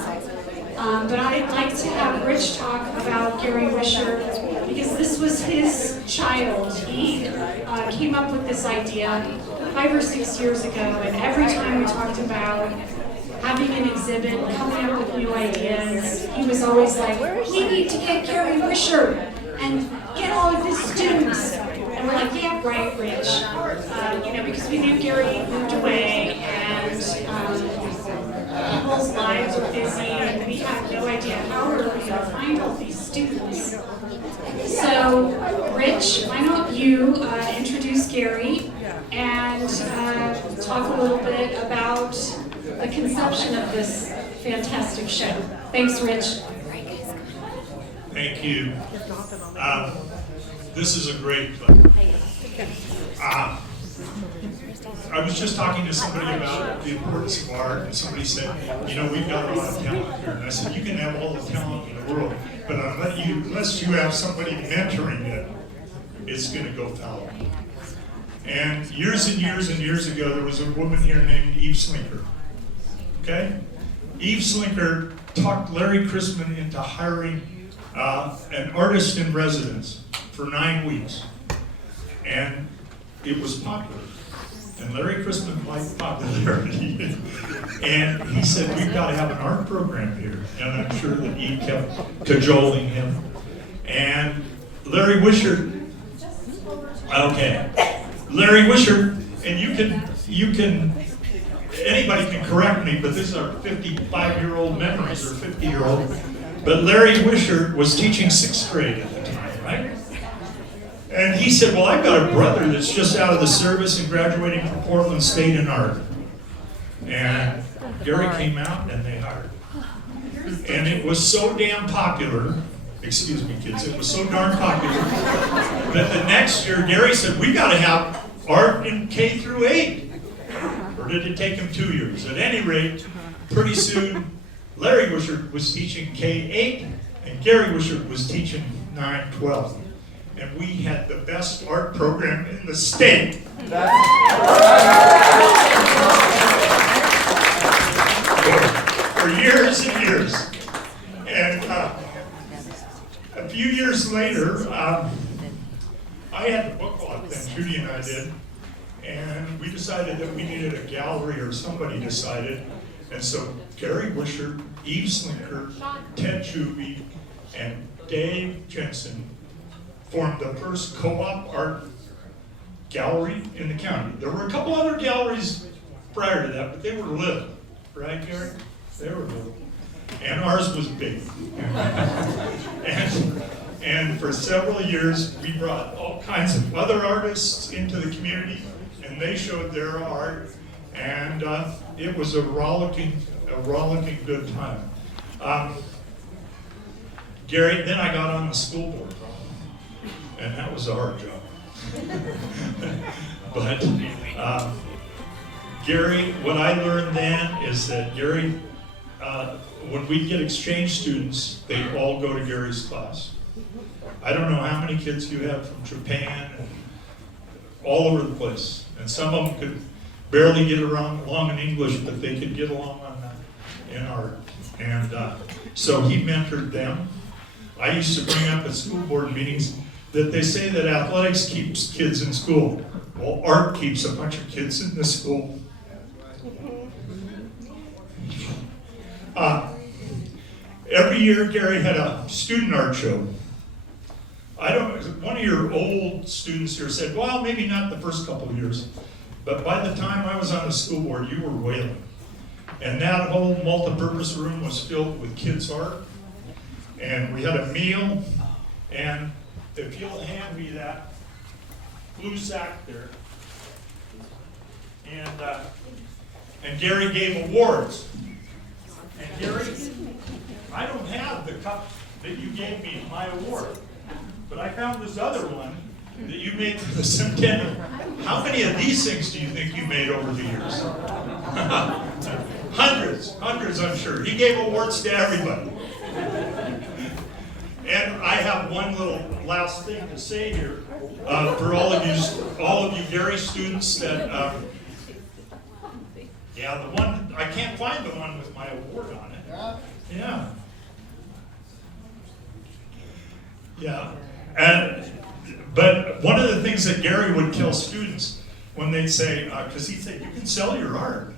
But I'd like to have Rich talk about Gary Wishart because this was his child. He came up with this idea 5 or 6 years ago, and every time we talked about having an exhibit, coming up with new ideas, he was always like, we need to get Gary Wishart and get all of his students. And we're like, yeah, right, Rich. Because we knew Gary moved away and people's lives were busy and we had no idea how we were going to find all these students. So, Rich, why don't you introduce Gary and talk a little bit about the conception of this fantastic show. Thanks, Rich. Thank you. This is a great I was just talking to somebody about the importance of art, and somebody said, we've got a lot of talent here. And I said, you can have all the talent in the world, but unless you have somebody mentoring it, it's going to go foul. And years and years ago, there was a woman here named Eve Slinker. Okay? Eve Slinker talked Larry Chrisman into hiring an artist in residence for 9 weeks. And it was popular. And Larry Chrisman liked popularity. And he said, we've got to have an art program here. And I'm sure that Eve kept cajoling him. And Larry Wishart, okay. Larry Wishart, and you can, anybody can correct me, but these are 55-year-old memories or 50-year-old. But Larry Wishart was teaching 6th grade at the time, right? And he said, well, I've got a brother that's just out of the service and graduating from Portland State in art. And Gary came out and they hired him. And it was so damn popular, excuse me kids, it was so darn popular that the next year Gary said, we got to have art in K through 8. Or did it take him 2 years? At any rate, pretty soon Larry Wishart was teaching K-8 and Gary Wishart was teaching 9-12. And we had the best art program in the state. For years and years. And a few years later, I had the book club then, Judy and I did, and we decided that we needed a gallery, or somebody decided, and so Gary Wishart, Eve Slinker, Ted Juby, and Dave Jensen formed the first co-op art gallery in the county. There were a couple other galleries prior to that, but they were little, right, Gary? They were little. And ours was big. and for several years, we brought all kinds of other artists into the community, and they showed their art, and it was a rollicking good time. Gary, then I got on the school board, and that was a hard job. But Gary, what I learned then is that Gary, when we get exchange students, they all go to Gary's class. I don't know how many kids you have from Japan, and all over the place. And some of them could barely get along in English, but they could get along in art. And so he mentored them. I used to bring up at school board meetings that they say that athletics keeps kids in school. Well, art keeps a bunch of kids in the school. Every year, Gary had a student art show. One of your old students here said, well, maybe not the first couple of years, but by the time I was on the school board, you were wailing. And that whole multi-purpose room was filled with kids' art. And we had a meal, and if you'll hand me that blue sack there, and Gary gave awards. And Gary, I don't have the cup that you gave me my award, but I found this other one that you made for the centennial. How many of these things do you think you made over the years? Hundreds, I'm sure. He gave awards to everybody. And I have one little last thing to say here for all of you Gary students that, yeah, the one, I can't find the one with my award on it. Yeah. Yeah. But one of the things that Gary would tell students when they'd say, because he'd say, you can sell your art.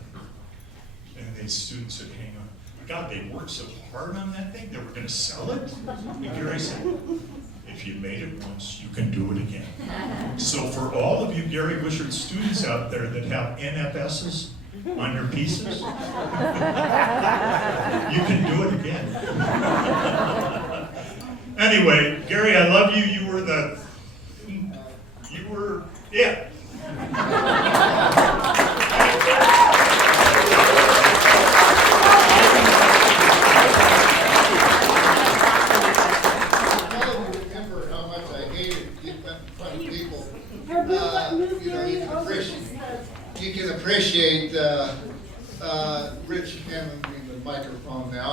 And these students would hang on. God, they worked so hard on that thing, they were going to sell it? And Gary said, if you made it once, you can do it again. So for all of you Gary Wishart students out there that have NFSs on your pieces, you can do it again. Anyway, Gary, I love you. You were it. You can appreciate Rich handing me the microphone now.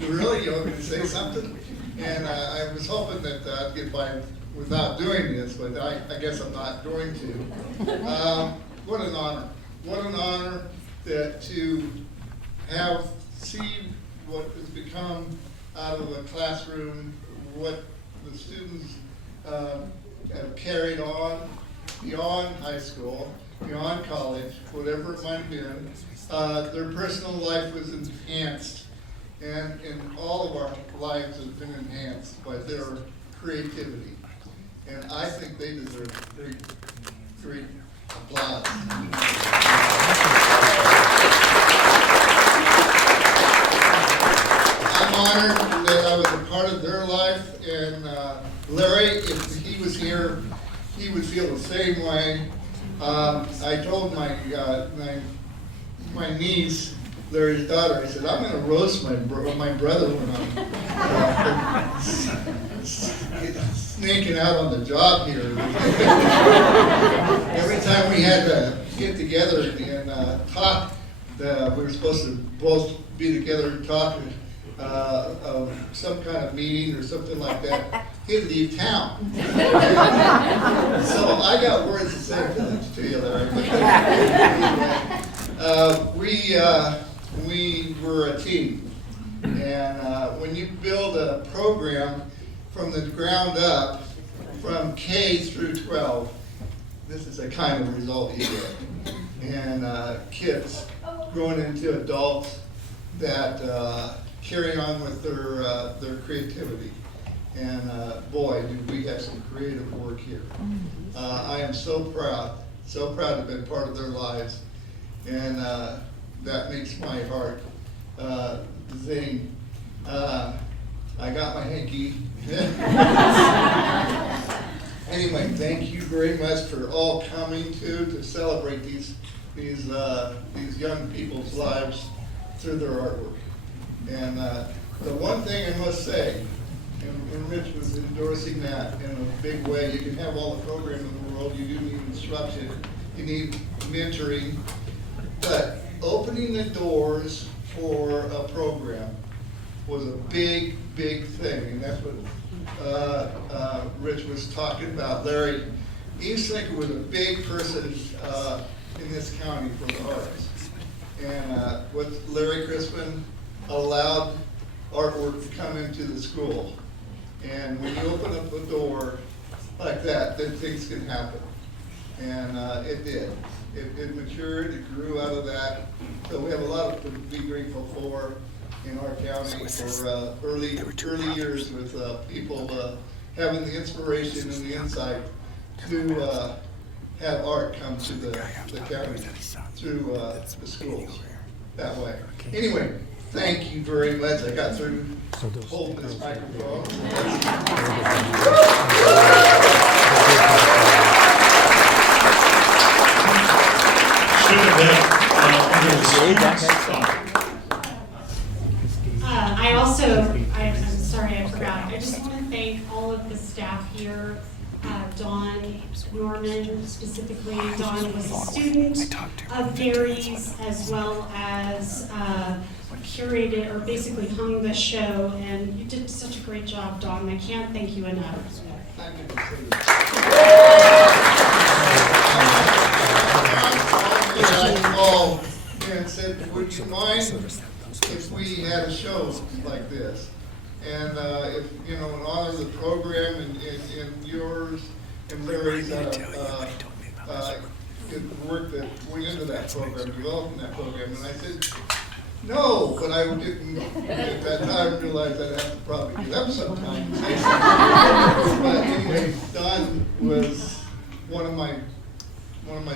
You really want me to say something? And I was hoping that I'd get by without doing this, but I guess I'm not going to. What an honor. What an honor that to have seen what has become out of a classroom, what the students have carried on beyond high school, beyond college, whatever it might have been. Their personal life was enhanced, and all of our lives have been enhanced by their creativity. And I think they deserve great applause. I'm honored that I was a part of their life, and Larry, if he was here, he would feel the same way. I told my niece, Larry's daughter, I said, I'm going to roast my brother when I'm sneaking out on the job here. Every time we had to get together and talk, we were supposed to both be together and talk of some kind of meeting or something like that, he'd leave town. So I got words to say to you, Larry. We were a team, and when you build a program from the ground up, from K through 12, this is the kind of result you get. And kids growing into adults that carry on with their creativity. And boy, do we have some creative work here. I am so proud to have been part of their lives. And that makes my heart zing. I got my hanky. Anyway, thank you very much for all coming to celebrate these young people's lives through their artwork. And the one thing I must say, and Rich was endorsing that in a big way, you can have all the program in the world, you do need instruction, you need mentoring, but opening the doors for a program was a big, big thing, and that's what Rich was talking about. Larry, Eve Slinker was a big person in this county for the arts, and what Larry Crispin allowed artwork to come into the school. And when you open up a door like that, then things can happen. And it did. It matured, it grew out of that. So we have a lot to be grateful for in our county for early years with people having the inspiration and the insight to have art come to the county through the schools that way. Anyway, thank you very much. I got through holding this microphone. Should have been under the students. I'm sorry I forgot. I just want to thank all of the staff here. Dawn, Norman, specifically. Dawn was a student of Gary's, as well as curated or basically hung the show, and you did such a great job, Dawn. I can't thank you enough. I called and said, would you mind if we had a show like this? And if, in honor of the program and yours and Larry's work that went into that program, developing that program, and I said, no, but I didn't at that time realize I'd have to probably get up sometime and say something. But anyway, Don was one of my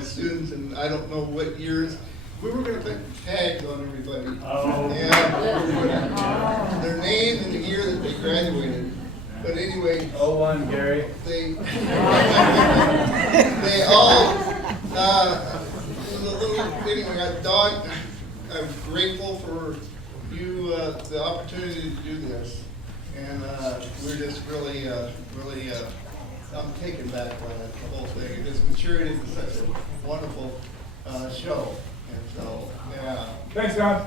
students, and I don't know what years. We were going to put tags on everybody. Oh. And their name and the year that they graduated. But anyway. 01, Gary. They all, anyway, Don, I'm grateful for you, the opportunity to do this. And we're just really, I'm taken back by the whole thing. It just matured into such a wonderful show. And so, yeah. Thanks, Don.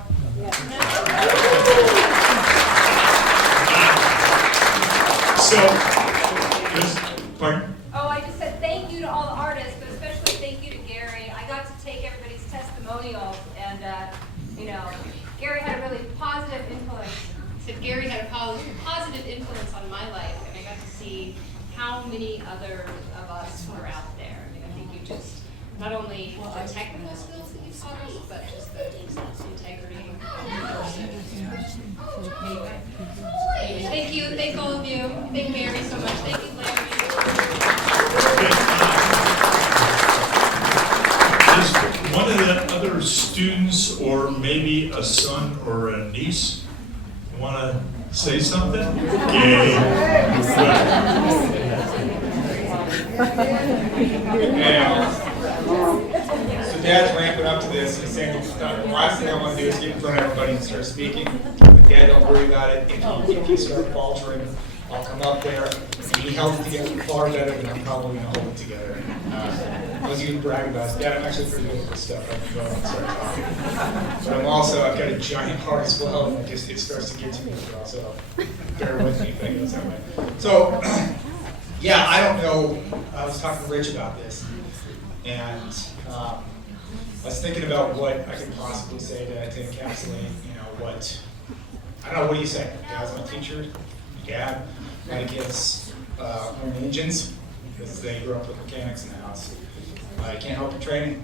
So, just pardon Gary had a positive influence on my life, and I got to see how many other of us are out there. I mean, I think you just, not only the technical skills that you taught us, but just the integrity of the person. Anyway, thank you, thank all of you, thank Gary so much, thank you, Larry. Does one of the other students, or maybe a son or a niece, want to say something? Yay. So Dad's ramping up to this. He's saying, the last thing I want to do is get in front of everybody and start speaking. But Dad, don't worry about it. If you start faltering, I'll come up there. We held it together far better than I'm probably going to hold it together. I was even bragging about it. Dad, I'm actually pretty good at this stuff. I can go and start talking. But I've got a giant heart as well, and it starts to get to me as well. So bear with me if it goes that way. So, yeah, I don't know. I was talking to Rich about this, and I was thinking about what I could possibly say to encapsulate, what, I don't know, what do you say? Dad's my teacher, Dad, my kids learn engines, because they grew up with mechanics in the house. I can't help your training.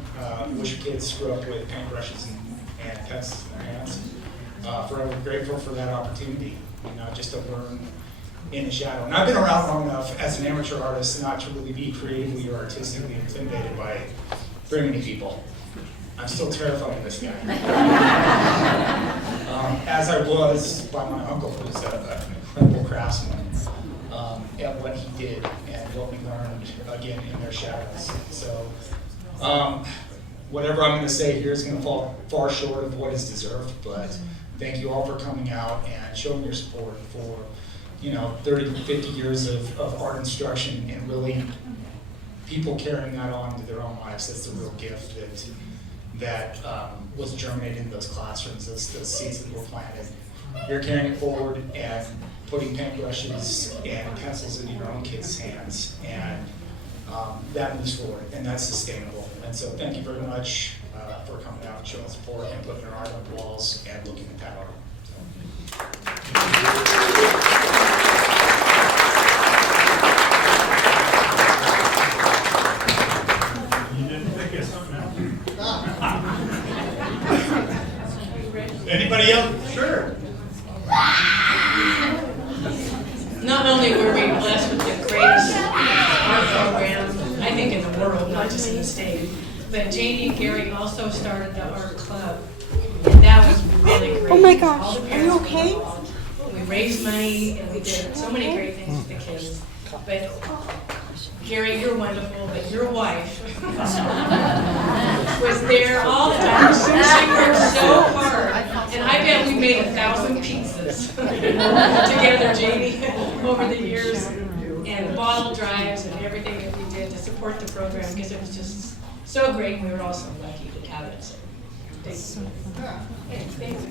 Wish your kids grew up with paintbrushes and pencils in their hands. Forever grateful for that opportunity, just to learn in the shadow. And I've been around long enough as an amateur artist not to really be creatively or artistically intimidated by very many people. I'm still terrified of this guy. As I was by my uncle, who's an incredible craftsman, at what he did and what we learned, again, in their shadows. So, whatever I'm going to say here is going to fall far short of what is deserved, but thank you all for coming out and showing your support for 30 to 50 years of art instruction, and really people carrying that on to their own lives. That's the real gift that was germinated in those classrooms, those seeds that were planted. You're carrying it forward and putting paintbrushes and pencils in your own kids' hands, and that moves forward, and that's sustainable. And so thank you very much for coming out and showing support and putting your art on the walls and looking at that art. Anybody else? Sure. Not only were we blessed with the greatest art program, I think in the world, not just in the state, but Janie and Gary also started the art club, and that was really great. Oh my gosh, are you okay? We raised money, and we did so many great things with the kids. But Gary, you're wonderful, but your wife was there all the time. She worked so hard, and I bet we made 1,000 pizzas together, Janie, over the years, and bottle drives and everything that we did to support the program, because it was just so great, and we were all so lucky to have it. So, thanks. Thanks.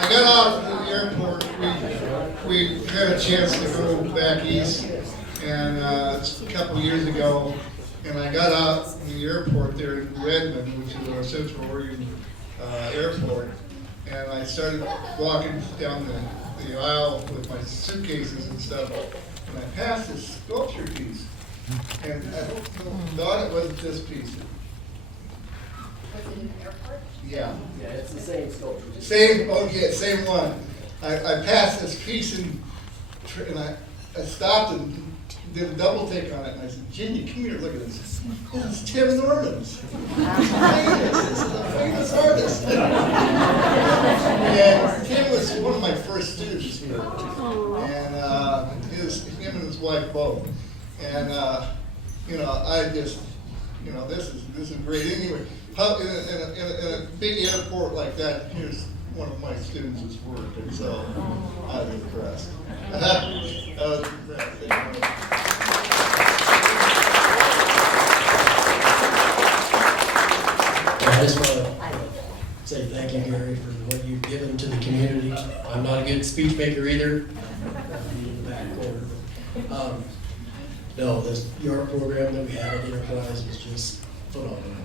I got out of the airport. We had a chance to go back east, and a couple years ago, and I got out in the airport there in Redmond, which is our Central Oregon airport, and I started walking down the aisle with my suitcases and stuff, and I passed this sculpture piece, and I thought it was this piece. Was it in the airport? Yeah. Yeah, it's the same sculpture. Same one. I passed this piece and I stopped and did a double take on it, and I said, Ginny, come here, look at this. This is Tim Norman's. This is a famous artist. And Tim was one of my first students here. And him and his wife both. And I just, this is great. Anyway, in a big airport like that, here's one of my students' work, and so I was impressed. I just want to say thank you, Gary, for what you've given to the community. I'm not a good speech maker either. I'm in the back corner. No, your program that we had at Enterprise was just phenomenal.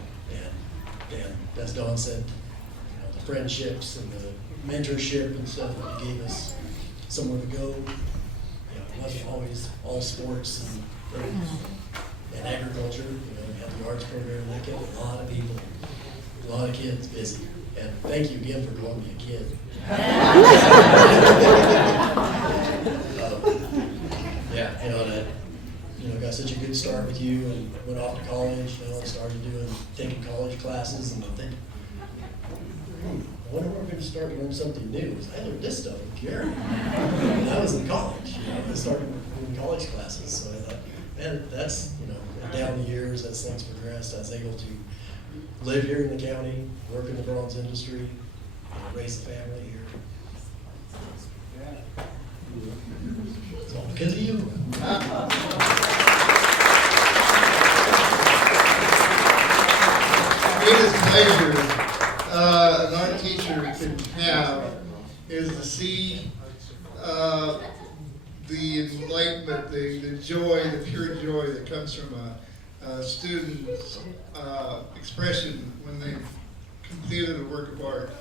and as Don said, the friendships and the mentorship and stuff that he gave us somewhere to go. It wasn't always all sports and agriculture. We had the arts program that kept a lot of people, a lot of kids busy. And thank you again for calling me a kid. Got such a good start with you and went off to college, and started taking college classes, and I'm thinking, I wonder when we're going to start learning something new. Because I learned this stuff with Gary when I was in college. I started doing college classes, so I thought, man, that's, and down the years as things progressed, I was able to live here in the county, work in the bronze industry, raise a family here. It's all because of you. Greatest pleasure an art teacher can have is to see the enlightenment, the joy, the pure joy that comes from a student's expression when they've completed a work of art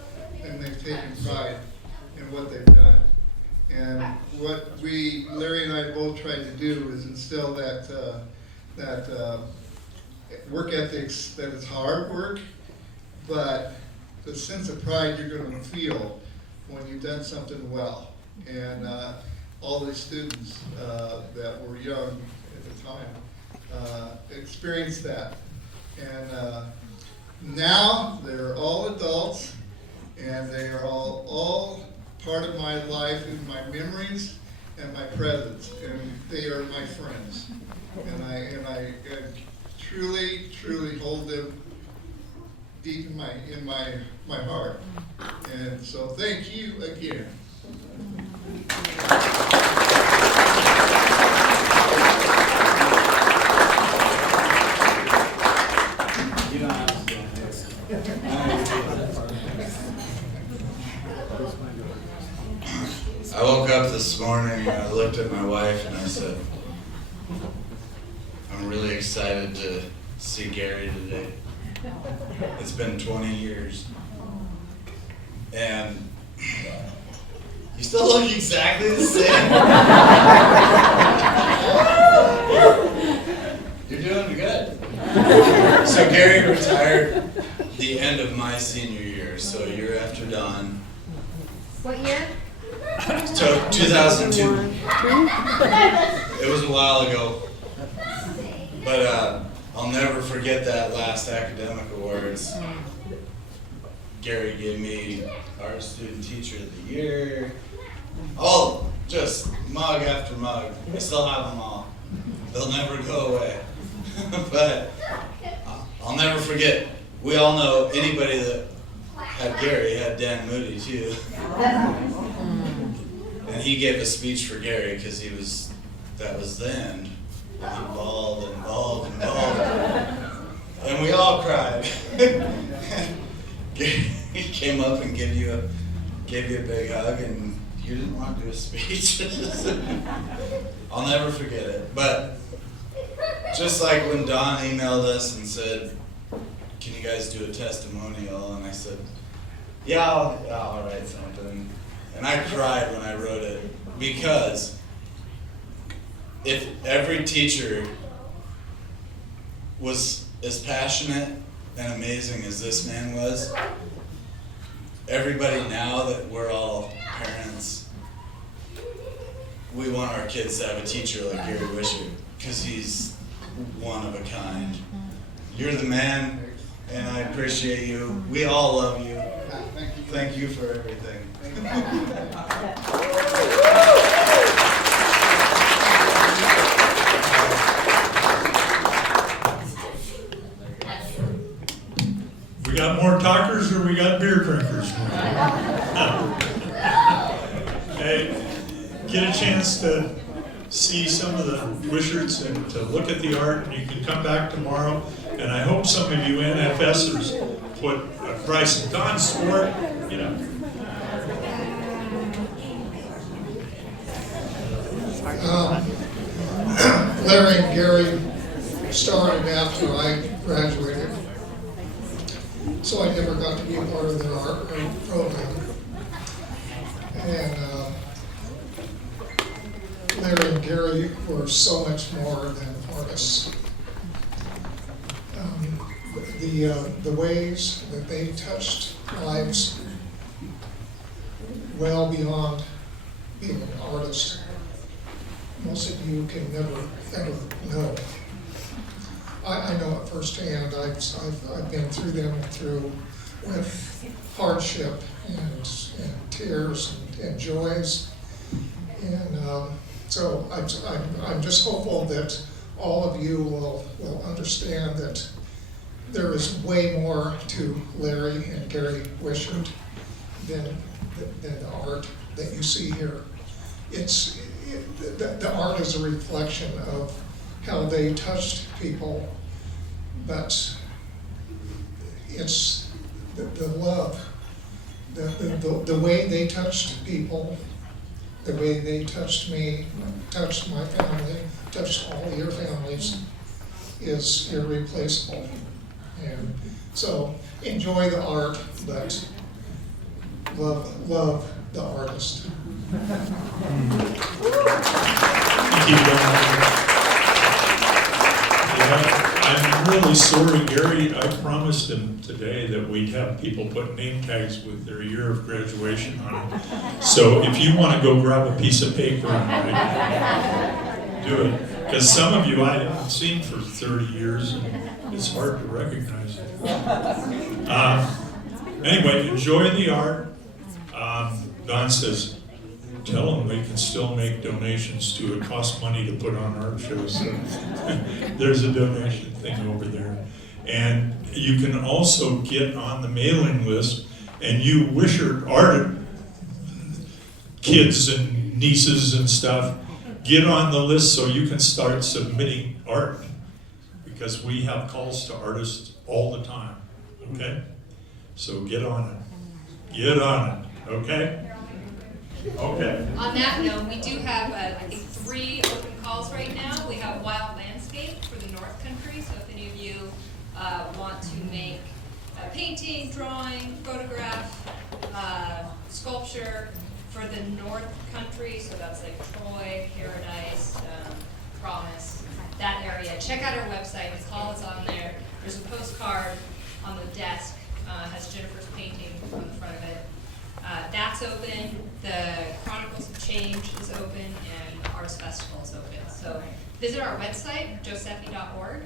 and they've taken pride in what they've done. And what Larry and I both tried to do is instill that work ethics, that it's hard work, but the sense of pride you're going to feel when you've done something well. And all these students that were young at the time experienced that. And now they're all adults, and they are all part of my life and my memories and my presence, and they are my friends. And I truly, truly hold them deep in my heart. And so thank you again. You don't have to stand I woke up this morning and I looked at my wife and I said, I'm really excited to see Gary today. It's been 20 years. And you still look exactly the same. You're doing good. So Gary retired the end of my senior year, so a year after Don. What year? So 2002. It was a while ago. But I'll never forget that last academic awards. Gary gave me Art Student Teacher of the Year. Oh, just mug after mug. I still have them all. They'll never go away. But I'll never forget. We all know anybody that had Gary had Dan Moody too. And he gave a speech for Gary because that was then. He bawled and bawled and bawled. And we all cried. He came up and gave you a big hug, and you didn't want to do a speech. I'll never forget it. But just like when Don emailed us and said, can you guys do a testimonial? And I said, yeah, I'll write something. And I cried when I wrote it, because if every teacher was as passionate and amazing as this man was, everybody now that we're all parents, we want our kids to have a teacher like Gary Wisher, because he's one of a kind. You're the man, and I appreciate you. We all love you. Thank you for everything. We got more talkers or we got beer drinkers? Hey, get a chance to see some of the Wishards and to look at the art, and you can come back tomorrow. And I hope some of you NFSers put a price in Don's sport, Larry and Gary started after I graduated. so I never got to be a part of their art program. And Larry and Gary were so much more than artists. The ways that they touched lives well beyond being an artist, most of you can never, ever know. I know it firsthand. I've been through them with hardship and tears and joys. And so I'm just hopeful that all of you will understand that there is way more to Larry and Gary Wishart than the art that you see here. The art is a reflection of how they touched people, but it's the love, the way they touched people, the way they touched me, touched my family, touched all your families, is irreplaceable. And so enjoy the art, but love the artist. I'm really sorry, Gary. I promised him today that we'd have people put name tags with their year of graduation on it. So if you want to go grab a piece of paper and do it. Because some of you I haven't seen for 30 years, and it's hard to recognize it. Anyway, enjoy the art. Don says, tell them they can still make donations to it. Costs money to put on art shows. So there's a donation thing over there. And you can also get on the mailing list, and you Wishart art kids and nieces and stuff, get on the list so you can start submitting art, because we have calls to artists all the time, okay? So get on it, okay? Okay. On that note, we do have, I think, 3 open calls right now. We have Wild Landscape for the North Country, so if any of you want to make a painting, drawing, photograph, sculpture for the North Country, so that's like Troy, Paradise, Promise, that area, check out our website. The call is on there. There's a postcard on the desk, has Jennifer's painting on the front of it. That's open. The Chronicles of Change is open, and Arts Festival is open. So visit our website, josephi.org,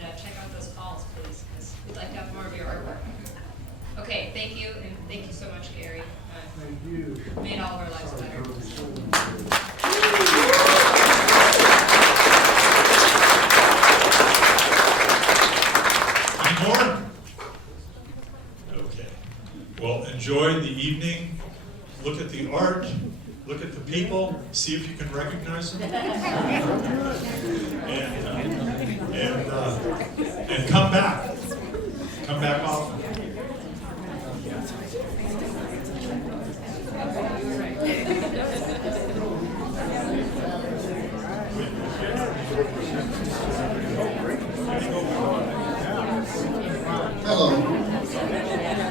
and check out those calls, please, because we'd like to have more of your artwork. Okay, thank you, and thank you so much, Gary. Thank you. Made all of our lives better. Any more? Okay. Well, enjoy the evening. Look at the art. Look at the people. See if you can recognize them. And come back. Come back often. Hello.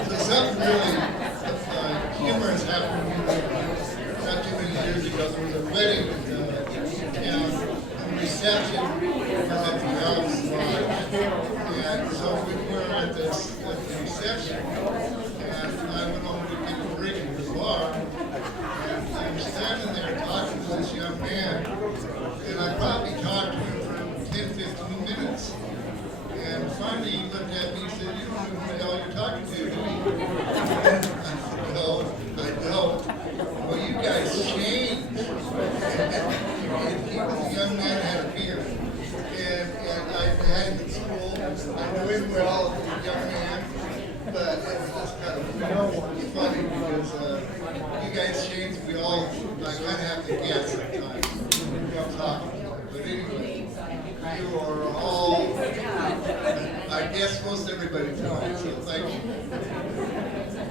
So something really humorous happened not too many years ago. There was a wedding in town, and reception was at the house lodge. And so we were at the reception, and I went over to get a drink at the bar, and I'm standing there talking to this young man, and I probably talked to him for 10, 15 minutes. And finally he looked at me and said, "You don't know who the hell you're talking to, do you?" I said, "No, I don't." "Well, you guys changed." And he was a young man, had a beard. And I had him in school. I knew him well as a young man. But it was just kind of funny because you guys changed. We all, I kind of have to guess sometimes who I'm talking to. But anyway, you are all, I guess most everybody tonight, so thank you.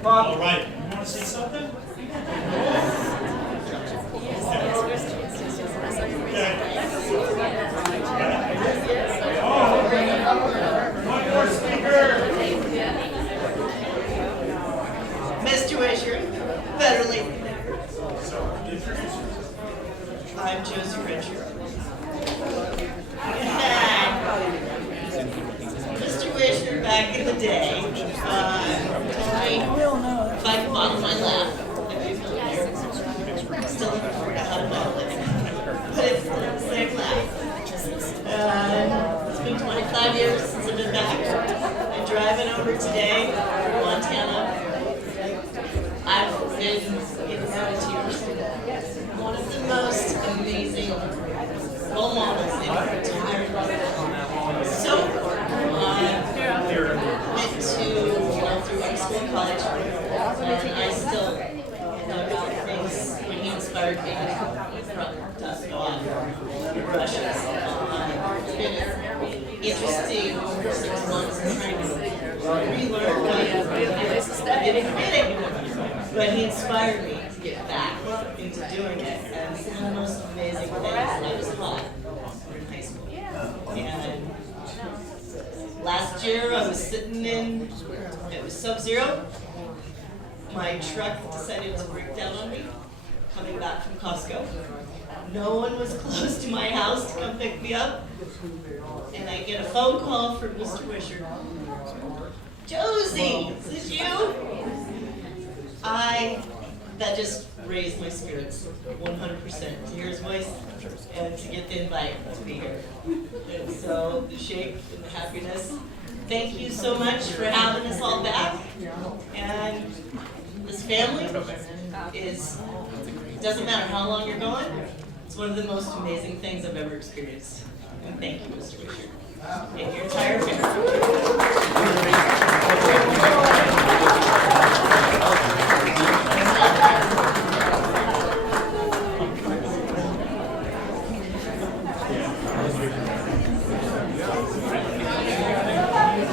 All right. You want to say something? One more speaker. I'm Josie Richard. Mr. Wisher, back in the day, told me if I could bottle my lap, I'd be a millionaire. Still haven't figured out how to bottle it. But it's still the same lap. It's been 25 years since I've been back. I'm driving over today from Montana. I've been in and out of tears. One of the most amazing role models in our entire life. So, went to through high school and college, and I still know about things when he inspired me from dusk on brushes. It's been interesting for 6 months trying to relearn what I didn't get it, but he inspired me to get back into doing it, and it's one of the most amazing things I was taught in high school. And last year I was sitting in, it was sub-zero. My truck decided to break down on me, coming back from Costco. No one was close to my house to come pick me up. And I get a phone call from Mr. Wisher. Josie, is this you? That just raised my spirits 100% to hear his voice and to get the invite to be here. And so the shake and the happiness. Thank you so much for having us all back. And this family doesn't matter how long you're going, it's one of the most amazing things I've ever experienced. And thank you, Mr. Wisher. And your entire family.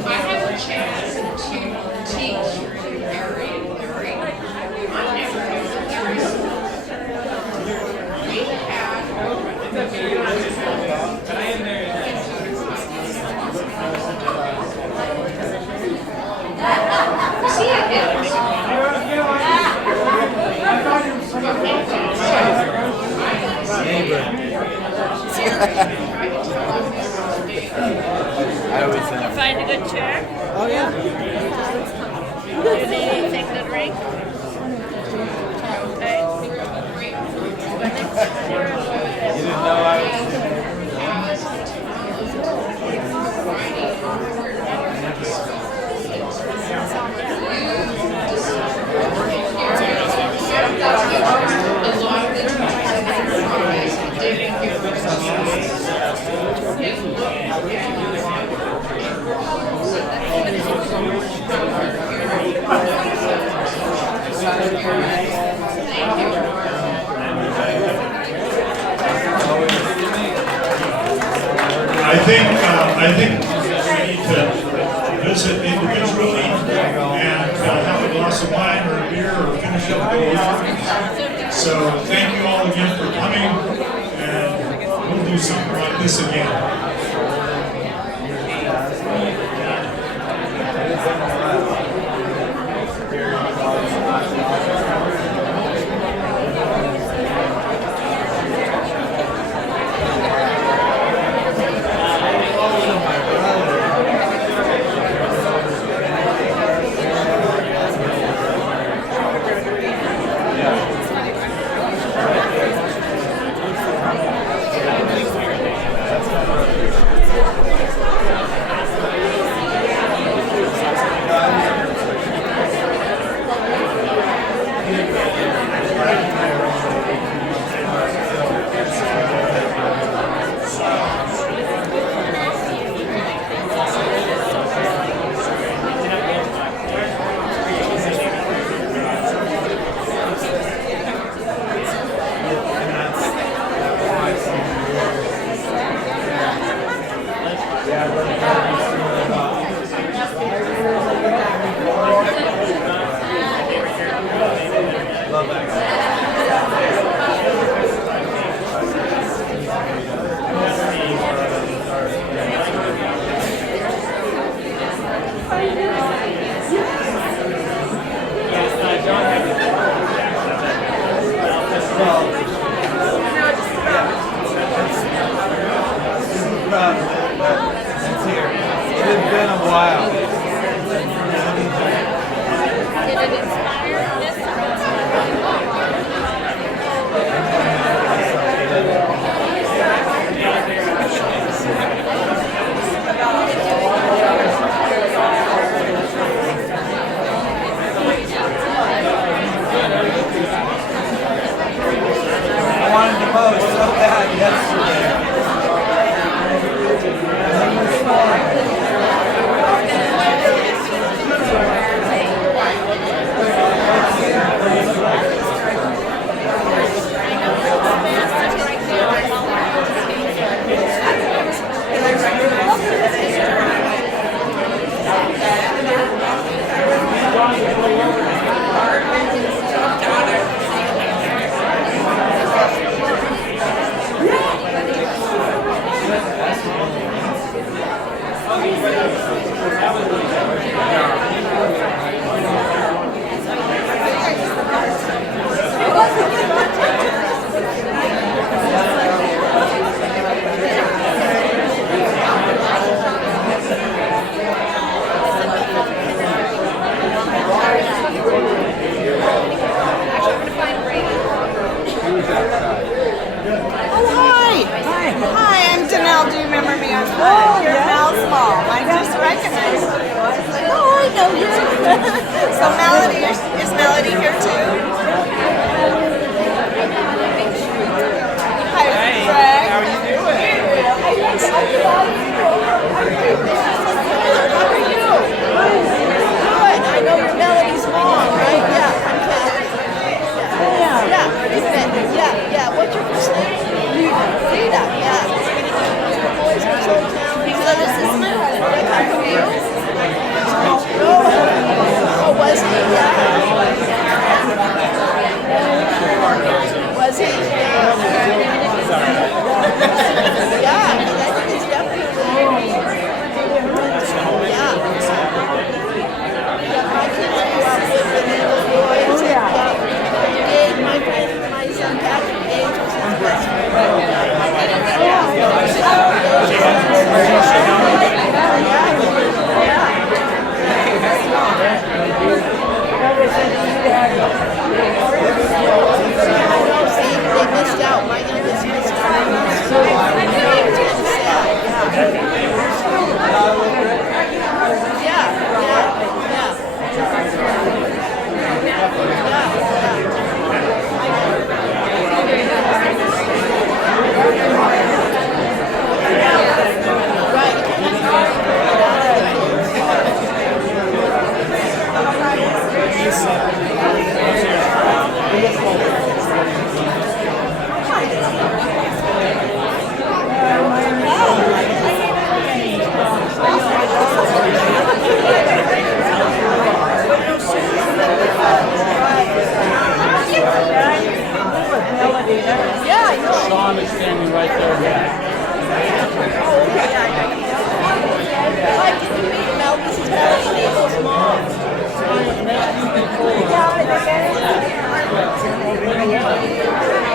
I have a chance to teach area theory. I never knew theory school. We You find a good chair? Oh, yeah. Do you need anything to drink? Okay. You didn't know I was I think we need to visit individually and have a glass of wine or a beer or finish up the offerings. So thank you all again for coming, and we'll do something like this again. Oh, you're Mel Small. I just recognized you. I was like, oh, I know you. So Melody, is Melody here too? Hi, Greg. How are you doing? How are you? Good. I know you're Melody's mom, right? Yeah, I'm Kathy. Yeah. What's your first name? Rita. Yeah. Boys are so talented. So this is my husband. I come from you. Oh, was he? Yeah. Was he? Yeah. And I think it's definitely. Yeah. My kids grew up with the little boys. Gage, my son Patrick Gage was his best friend. They missed out. My youngest missed Yeah, I know. Sean is standing right there. Oh, okay, yeah, I know. Hi, did you meet Mel? This is Melody Mabel's mom. Yeah, I think I